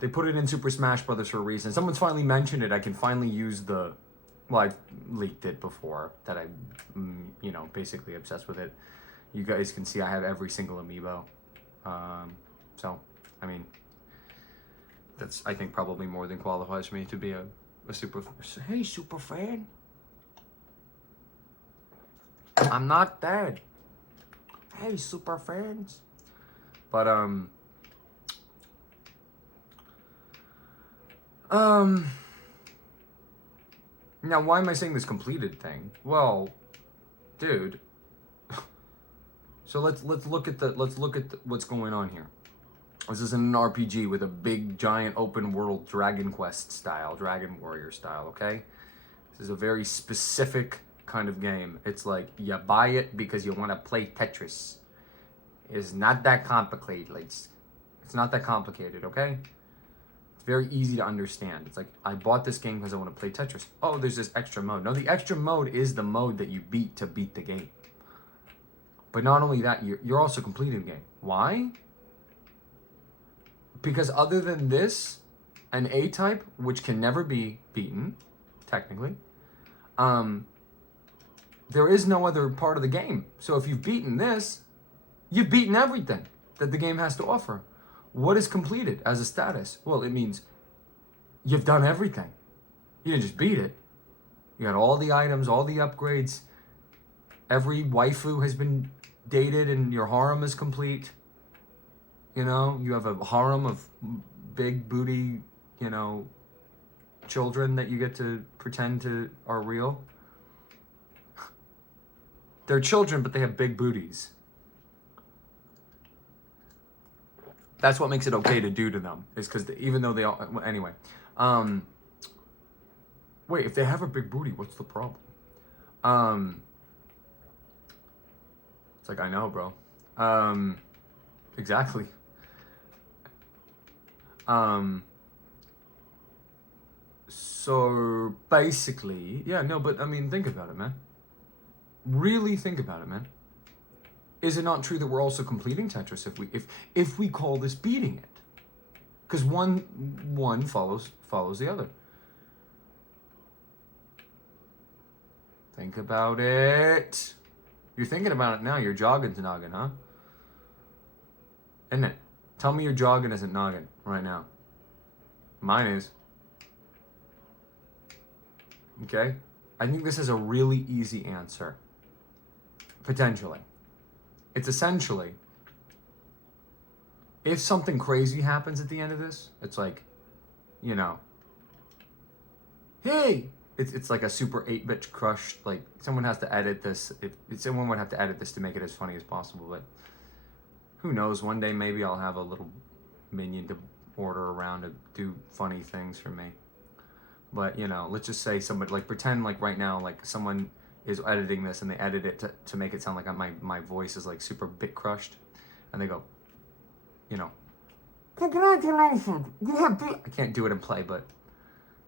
They put it in Super Smash Brothers for a reason. Someone's finally mentioned it. I can finally use the, well, I leaked it before that I, you know, basically obsessed with it. You guys can see I have every single amiibo. So, I mean, that's, I think, probably more than qualifies me to be a super, hey, super fan. I'm not dead. Hey, super fans. But, now why am I saying this completed thing? Well, dude. So let's look at what's going on here. This is an RPG with a big giant open world Dragon Quest style, Dragon Warrior style, okay? This is a very specific kind of game. It's like you buy it because you want to play Tetris. It's not that complicated. Like, it's not that complicated, okay? It's very easy to understand. It's like, I bought this game because I want to play Tetris. Oh, there's this extra mode. No, the extra mode is the mode that you beat to beat the game. But not only that, you're also completing the game. Why? Because other than this, an A-type, which can never be beaten, technically, there is no other part of the game. So if you've beaten this, you've beaten everything that the game has to offer. What is completed as a status? Well, it means you've done everything. You didn't just beat it. You got all the items, all the upgrades. Every waifu has been dated and your harem is complete. You know, you have a harem of big booty, you know, children that you get to pretend to are real. They're children, but they have big booties. That's what makes it okay to do to them, is because even though they all, anyway. Wait, if they have a big booty, what's the problem? It's like, I know, bro. Exactly. So basically, yeah, no, but I mean, think about it, man. Really think about it, man. Is it not true that we're also completing Tetris if we call this beating it? Because one follows the other. Think about it. You're thinking about it now. You're jogging to noggin, huh? Isn't it? Tell me your jogging isn't noggin right now. Mine is. Okay? I think this is a really easy answer. Potentially. It's essentially, if something crazy happens at the end of this, it's like, you know, hey, it's like a super 8-bit crush, like someone has to edit this, someone would have to edit this to make it as funny as possible, but who knows, one day maybe I'll have a little minion to order around to do funny things for me. But, you know, let's just say somebody, like pretend like right now, like someone is editing this and they edit it to make it sound like my voice is like super bit crushed, and they go, you know, congratulations, you have I can't do it in play, but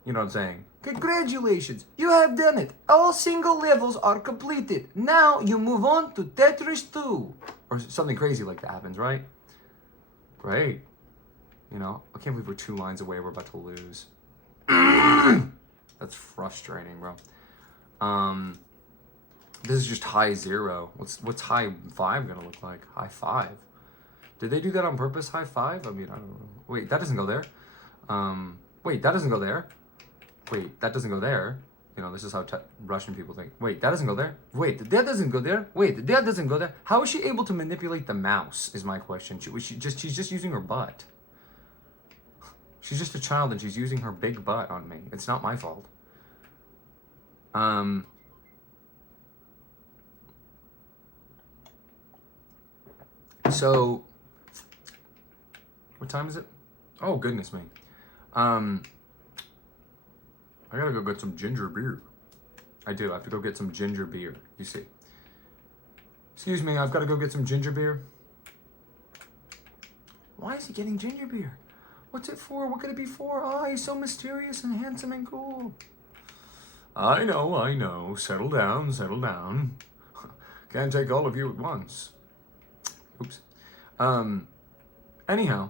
you know what I'm saying. Congratulations, you have done it. All single levels are completed. Now you move on to Tetris 2. Or something crazy like that happens, right? Great. You know, I can't believe we're 2 lines away, we're about to lose. That's frustrating, bro. This is just high 0. What's high 5 gonna look like? High 5. Did they do that on purpose? High 5? I mean, I don't know. Wait, that doesn't go there. Wait, that doesn't go there. Wait, that doesn't go there. You know, this is how Russian people think. Wait, that doesn't go there. Wait, that doesn't go there. Wait, that doesn't go there. How is she able to manipulate the mouse? Is my question. She's just using her butt. She's just a child and she's using her big butt on me. It's not my fault. So, what time is it? Oh, goodness me. I gotta go get some ginger beer. I do. I have to go get some ginger beer. You see. Excuse me, I've got to go get some ginger beer. Why is he getting ginger beer? What's it for? What could it be for? Oh, he's so mysterious and handsome and cool. I know. Settle down, settle down. Can't take all of you at once. Oops. Anyhow,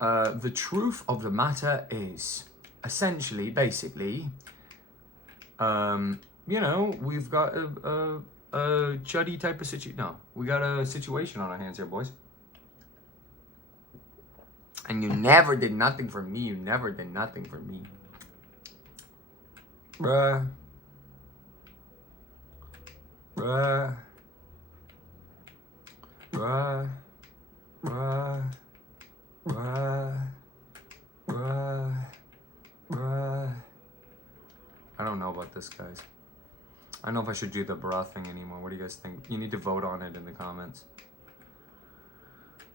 the truth of the matter is, essentially, basically, you know, we've got a chuddy type of situation. No, we got a situation on our hands here, boys. And you never did nothing for me. You never did nothing for me. Bruh. Bruh. Bruh. Bruh. Bruh. Bruh. Bruh. I don't know about this, guys. I don't know if I should do the bruh thing anymore. What do you guys think? You need to vote on it in the comments.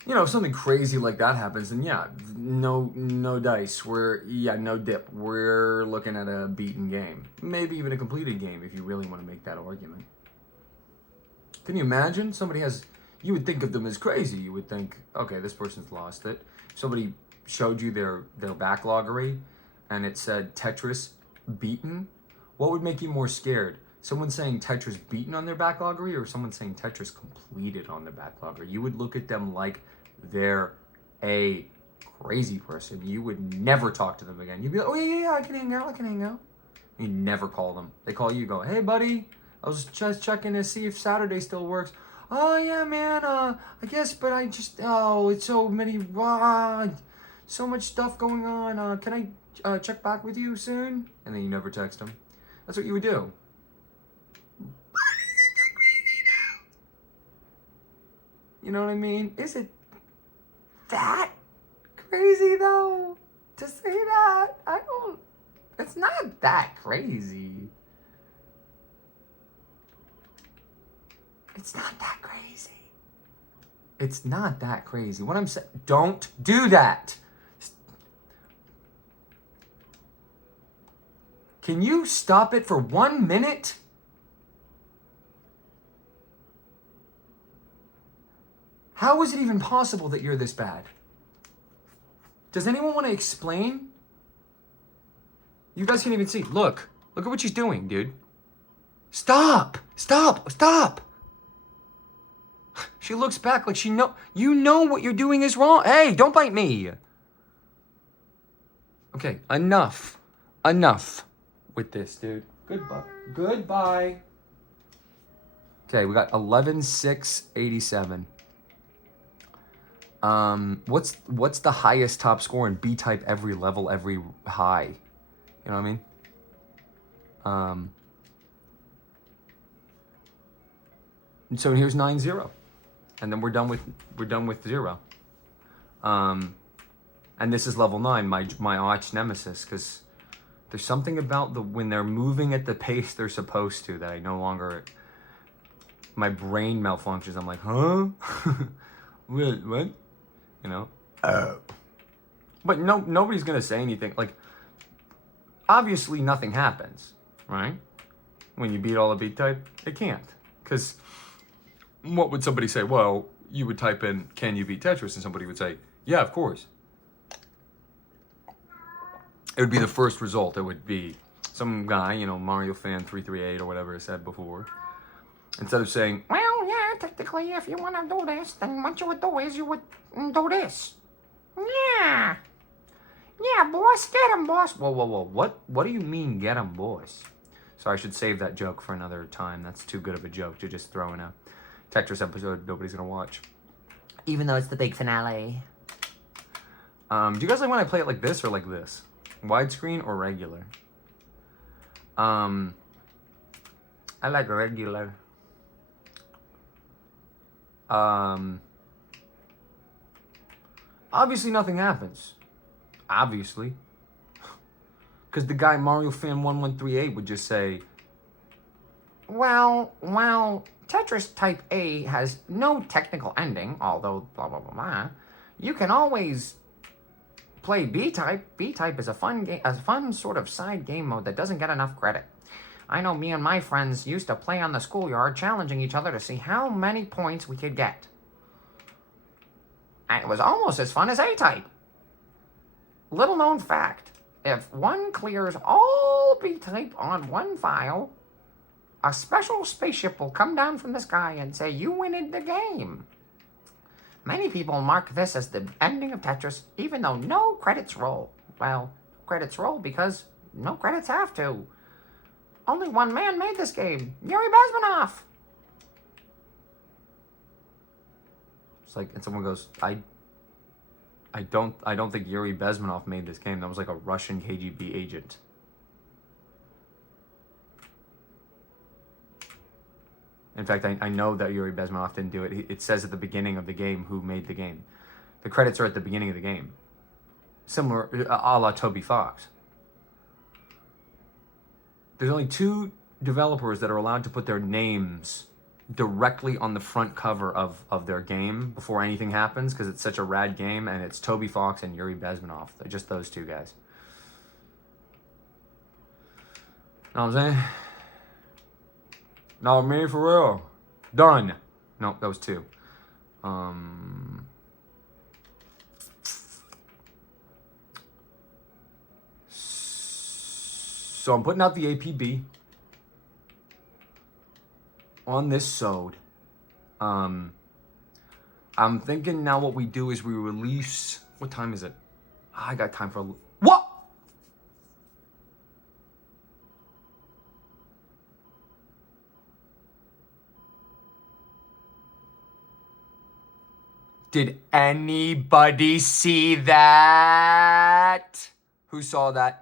You know, if something crazy like that happens, then yeah, no dice. No dip. We're looking at a beaten game. Maybe even a completed game if you really want to make that argument. Can you imagine? You would think of them as crazy. You would think, okay, this person's lost it. Somebody showed you their backloggery and it said Tetris beaten, what would make you more scared? Someone saying Tetris beaten on their backloggery or someone saying Tetris completed on their backloggery? You would look at them like they're a crazy person. You would never talk to them again. You'd be like, oh yeah, I can hang out. You never call them. They call you, go, hey buddy, I was just checking to see if Saturday still works. Oh yeah, man, I guess, but I just, it's so many, so much stuff going on. Can I check back with you soon? And then you never text them. That's what you would do. You know what I mean? Is it that crazy though to say that? It's not that crazy. It's not that crazy. It's not that crazy. What I'm saying, don't do that. Can you stop it for 1 minute? How is it even possible that you're this bad? Does anyone want to explain? You guys can't even see. Look at what she's doing, dude. Stop. She looks back like you know what you're doing is wrong. Hey, don't bite me. Okay, enough with this, dude. Goodbye. Okay, we got 11,687. What's the highest top score in B-type every level, every high? You know what I mean? So here's 9-0. And then we're done with 0. And this is level 9, my arch nemesis, because there's something about when they're moving at the pace they're supposed to that I no longer, my brain malfunctions. I'm like, huh? What? You know? But nobody's gonna say anything. Like, obviously nothing happens, right? When you beat all the beat type, it can't. Because what would somebody say? Well, you would type in, can you beat Tetris? And somebody would say, yeah, of course. It would be the first result. It would be some guy, Mario fan 338 or whatever I said before. Instead of saying, well, yeah, technically, if you want to do this, then what you would do is you would do this. Yeah. Yeah, boss, get him, boss. Whoa. What do you mean, get him, boss? So I should save that joke for another time. That's too good of a joke to just throw in a Tetris episode nobody's going to watch. Even though it's the big finale. Do you guys like when I play it like this or like this? Widescreen or regular? I like regular. Obviously nothing happens. Obviously. Because the guy Mario fan 1138 would just say, well, Tetris Type A has no technical ending, although blah, blah, blah, blah. You can always play B-Type. B-Type is a fun sort of side game mode that doesn't get enough credit. I know me and my friends used to play on the schoolyard, challenging each other to see how many points we could get. And it was almost as fun as A-Type. Little known fact, if one clears all B-Type on one file, a special spaceship will come down from the sky and say, you win the game. Many people mark this as the ending of Tetris, even though no credits roll. Well, credits roll because no credits have to. Only one man made this game, Yuri Bezmenov. It's like, and someone goes, I don't think Yuri Bezmenov made this game. That was like a Russian KGB agent. In fact, I know that Yuri Bezmenov didn't do it. It says at the beginning of the game who made the game. The credits are at the beginning of the game. Similar, a la Toby Fox. There's only 2 developers that are allowed to put their names directly on the front cover of their game before anything happens, because it's such a rad game, and it's Toby Fox and Yuri Bezmenov. They're just those 2 guys. Know what I'm saying? No, me for real. Done. No, that was 2. So I'm putting out the APB on this sode. I'm thinking now what we do is we release... What time is it? I got time for... What? Did anybody see that? Who saw that?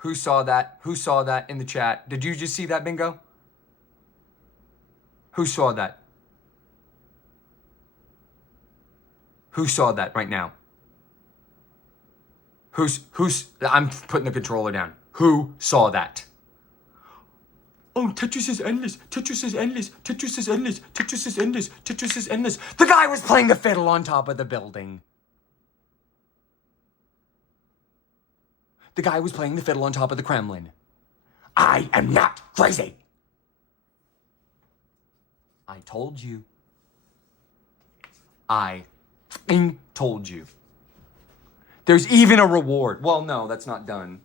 Who saw that? Who saw that in the chat? Did you just see that, Bingo? Who saw that? Who saw that right now? I'm putting the controller down. Who saw that? Oh, Tetris is endless. Tetris is endless. Tetris is endless. Tetris is endless. Tetris is endless. The guy was playing the fiddle on top of the building. The guy was playing the fiddle on top of the Kremlin. I am not crazy. I told you. I told you. There's even a reward. Well, no, that's not done.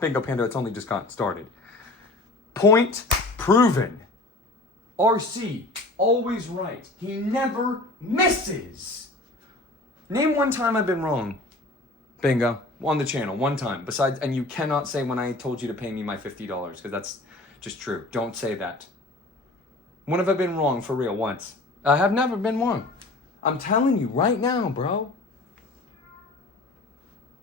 Bingo Panda, it's only just gotten started. Point proven. RC, always right. He never misses. Name one time I've been wrong. Bingo, on the channel, one time. Besides, and you cannot say when I told you to pay me my $50, because that's just true. Don't say that. When have I been wrong for real? Once. I have never been wrong. I'm telling you right now, bro.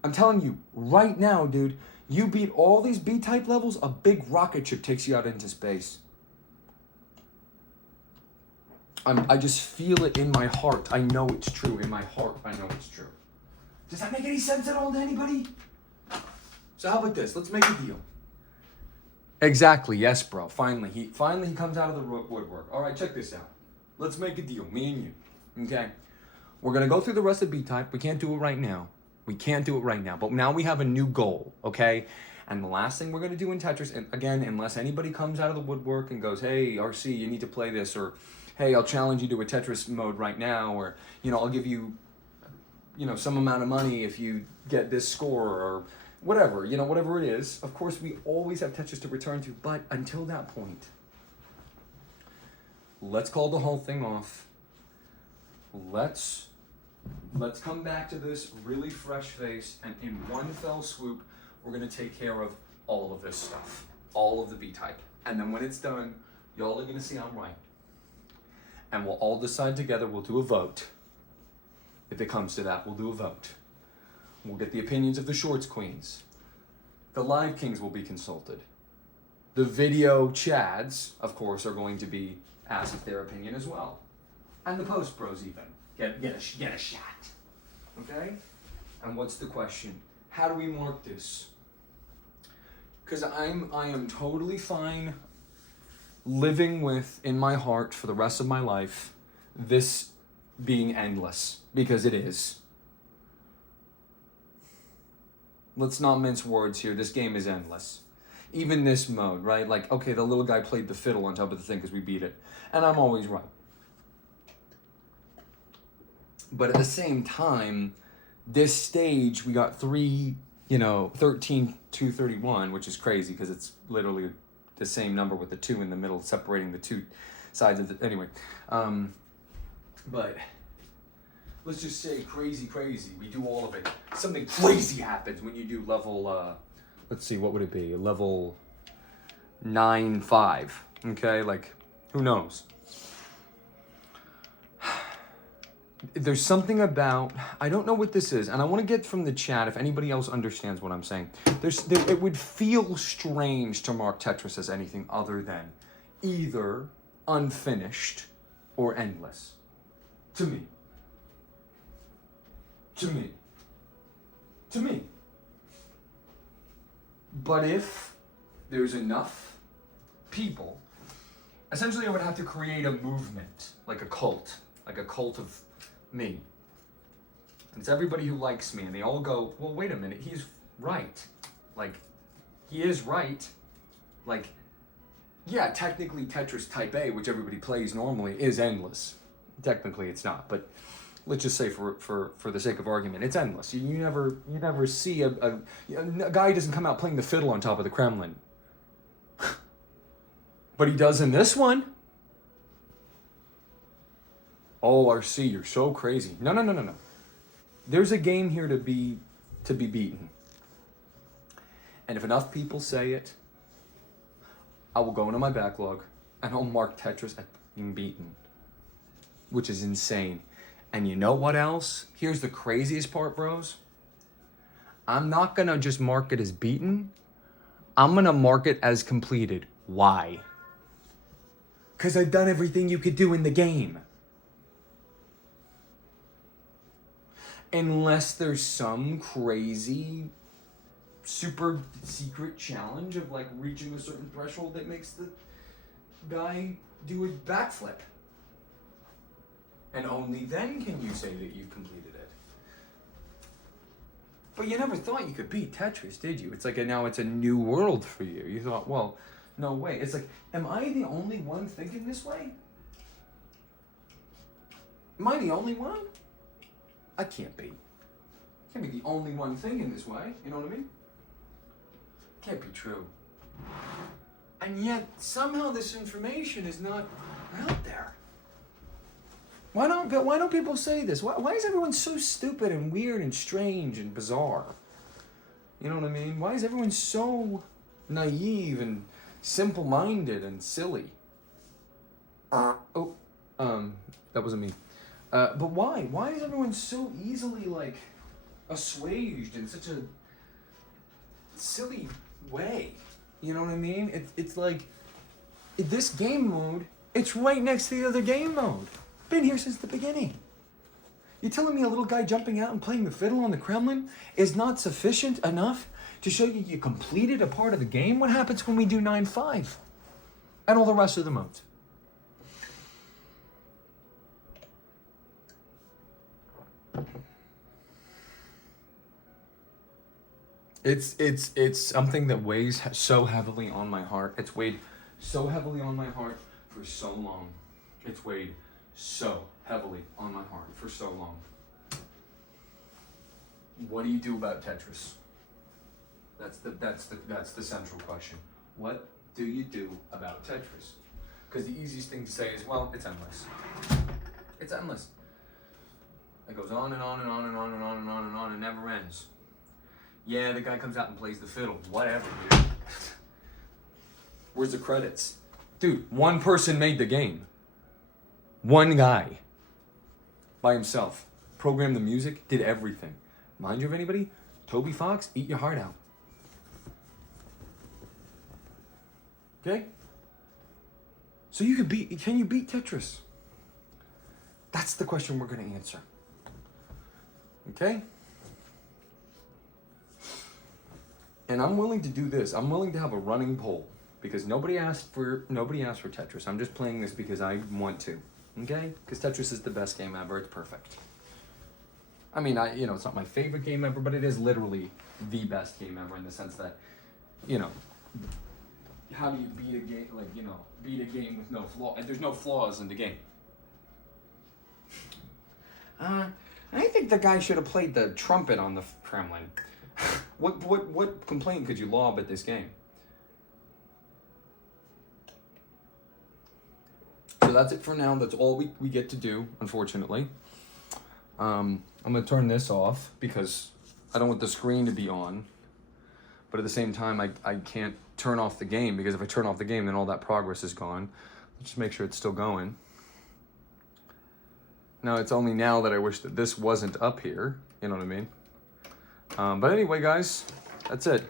I'm telling you right now, dude. You beat all these B-type levels, a big rocket ship takes you out into space. I just feel it in my heart. I know it's true. In my heart, I know it's true. Does that make any sense at all to anybody? So how about this? Let's make a deal. Exactly. Yes, bro. Finally he comes out of the woodwork. All right, check this out. Let's make a deal. Me and you. Okay? We're going to go through the rest of B-type. We can't do it right now. We can't do it right now, but now we have a new goal, okay? And the last thing we're going to do in Tetris, and again, unless anybody comes out of the woodwork and goes, hey, RC, you need to play this, or hey, I'll challenge you to a Tetris mode right now, or, I'll give you, some amount of money if you get this score, or whatever, whatever it is. Of course, we always have Tetris to return to, but until that point, let's call the whole thing off. Let's come back to this really fresh face, and in one fell swoop, we're going to take care of all of this stuff, all of the B-type. And then when it's done, y'all are going to see I'm right. And we'll all decide together, we'll do a vote. If it comes to that, we'll do a vote. We'll get the opinions of the Shorts Queens. The Live Kings will be consulted. The video Chads, of course, are going to be asked their opinion as well. And the Post Bros even. Get a shot. Okay? And what's the question? How do we mark this? Because I am totally fine living with, in my heart, for the rest of my life, this being endless. Because it is. Let's not mince words here. This game is endless. Even this mode, right? Like, okay, the little guy played the fiddle on top of the thing because we beat it. And I'm always right. But at the same time, this stage, we got 13 to 31, which is crazy because it's literally the same number with the 2 in the middle separating the two sides of the... Anyway, but let's just say crazy. We do all of it. Something crazy happens when you do level, let's see, what would it be? Level 9-5, okay? Like, who knows? There's something about, I don't know what this is, and I want to get from the chat if anybody else understands what I'm saying. It would feel strange to mark Tetris as anything other than either unfinished or endless. To me. But if there's enough people, essentially I would have to create a movement, like a cult of me. And it's everybody who likes me, and they all go, well, wait a minute, he's right. Like, he is right. Like, yeah, technically Tetris Type A, which everybody plays normally, is endless. Technically it's not, but let's just say for the sake of argument, it's endless. You never see a guy doesn't come out playing the fiddle on top of the Kremlin. But he does in this one. Oh, RC, you're so crazy. No. There's a game here to be beaten. And if enough people say it, I will go into my backlog and I'll mark TetRis as being beaten. Which is insane. And you know what else? Here's the craziest part, bros. I'm not gonna just mark it as beaten. I'm gonna mark it as completed. Why? Because I've done everything you could do in the game. Unless there's some crazy super secret challenge of like reaching a certain threshold that makes the guy do a backflip. And only then can you say that you've completed it. But you never thought you could beat TetRis, did you? It's like now it's a new world for you. You thought, well, no way. It's like, am I the only one thinking this way? Am I the only one? I can't be. I can't be the only one thinking this way. You know what I mean? Can't be true. And yet, somehow this information is not out there. Why don't people say this? Why is everyone so stupid and weird and strange and bizarre? You know what I mean? Why is everyone so naive and simple-minded and silly? That wasn't me. But why? Why is everyone so easily, like, assuaged in such a silly way? You know what I mean? It's like, this game mode, it's right next to the other game mode. Been here since the beginning. You're telling me a little guy jumping out and playing the fiddle on the Kremlin is not sufficient enough to show you completed a part of the game? What happens when we do 9-5? And all the rest of the modes? It's something that weighs so heavily on my heart. It's weighed so heavily on my heart for so long. It's weighed so heavily on my heart for so long. What do you do about TetRis? That's the central question. What do you do about TetRis? Because the easiest thing to say is, well, it's endless. It's endless. It goes on and on and on and on and on and on and on and never ends. Yeah, the guy comes out and plays the fiddle. Whatever, dude. Where's the credits? Dude, one person made the game. One guy. By himself. Programmed the music, did everything. Mind you of anybody? Toby Fox, eat your heart out. Okay? So can you beat TetRis? That's the question we're going to answer. Okay? And I'm willing to do this. I'm willing to have a running poll because nobody asked for TetRis. I'm just playing this because I want to. Okay? Because TetRis is the best game ever. It's perfect. I mean, it's not my favorite game ever, but it is literally the best game ever in the sense that, how do you beat a game, beat a game with no flaw? There's no flaws in the game. I think the guy should have played the trumpet on the Kremlin. What complaint could you lob at this game? So that's it for now. That's all we get to do, unfortunately. I'm going to turn this off because I don't want the screen to be on. But at the same time, I can't turn off the game because if I turn off the game, then all that progress is gone. Let's just make sure it's still going. Now, it's only now that I wish that this wasn't up here. You know what I mean? But anyway, guys, that's it.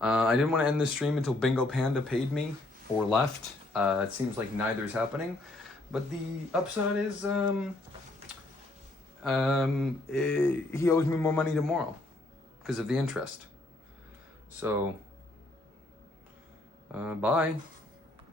I didn't want to end this stream until Bingo Panda paid me or left. It seems like neither is happening. But the upside is he owes me more money tomorrow because of the interest. So, bye.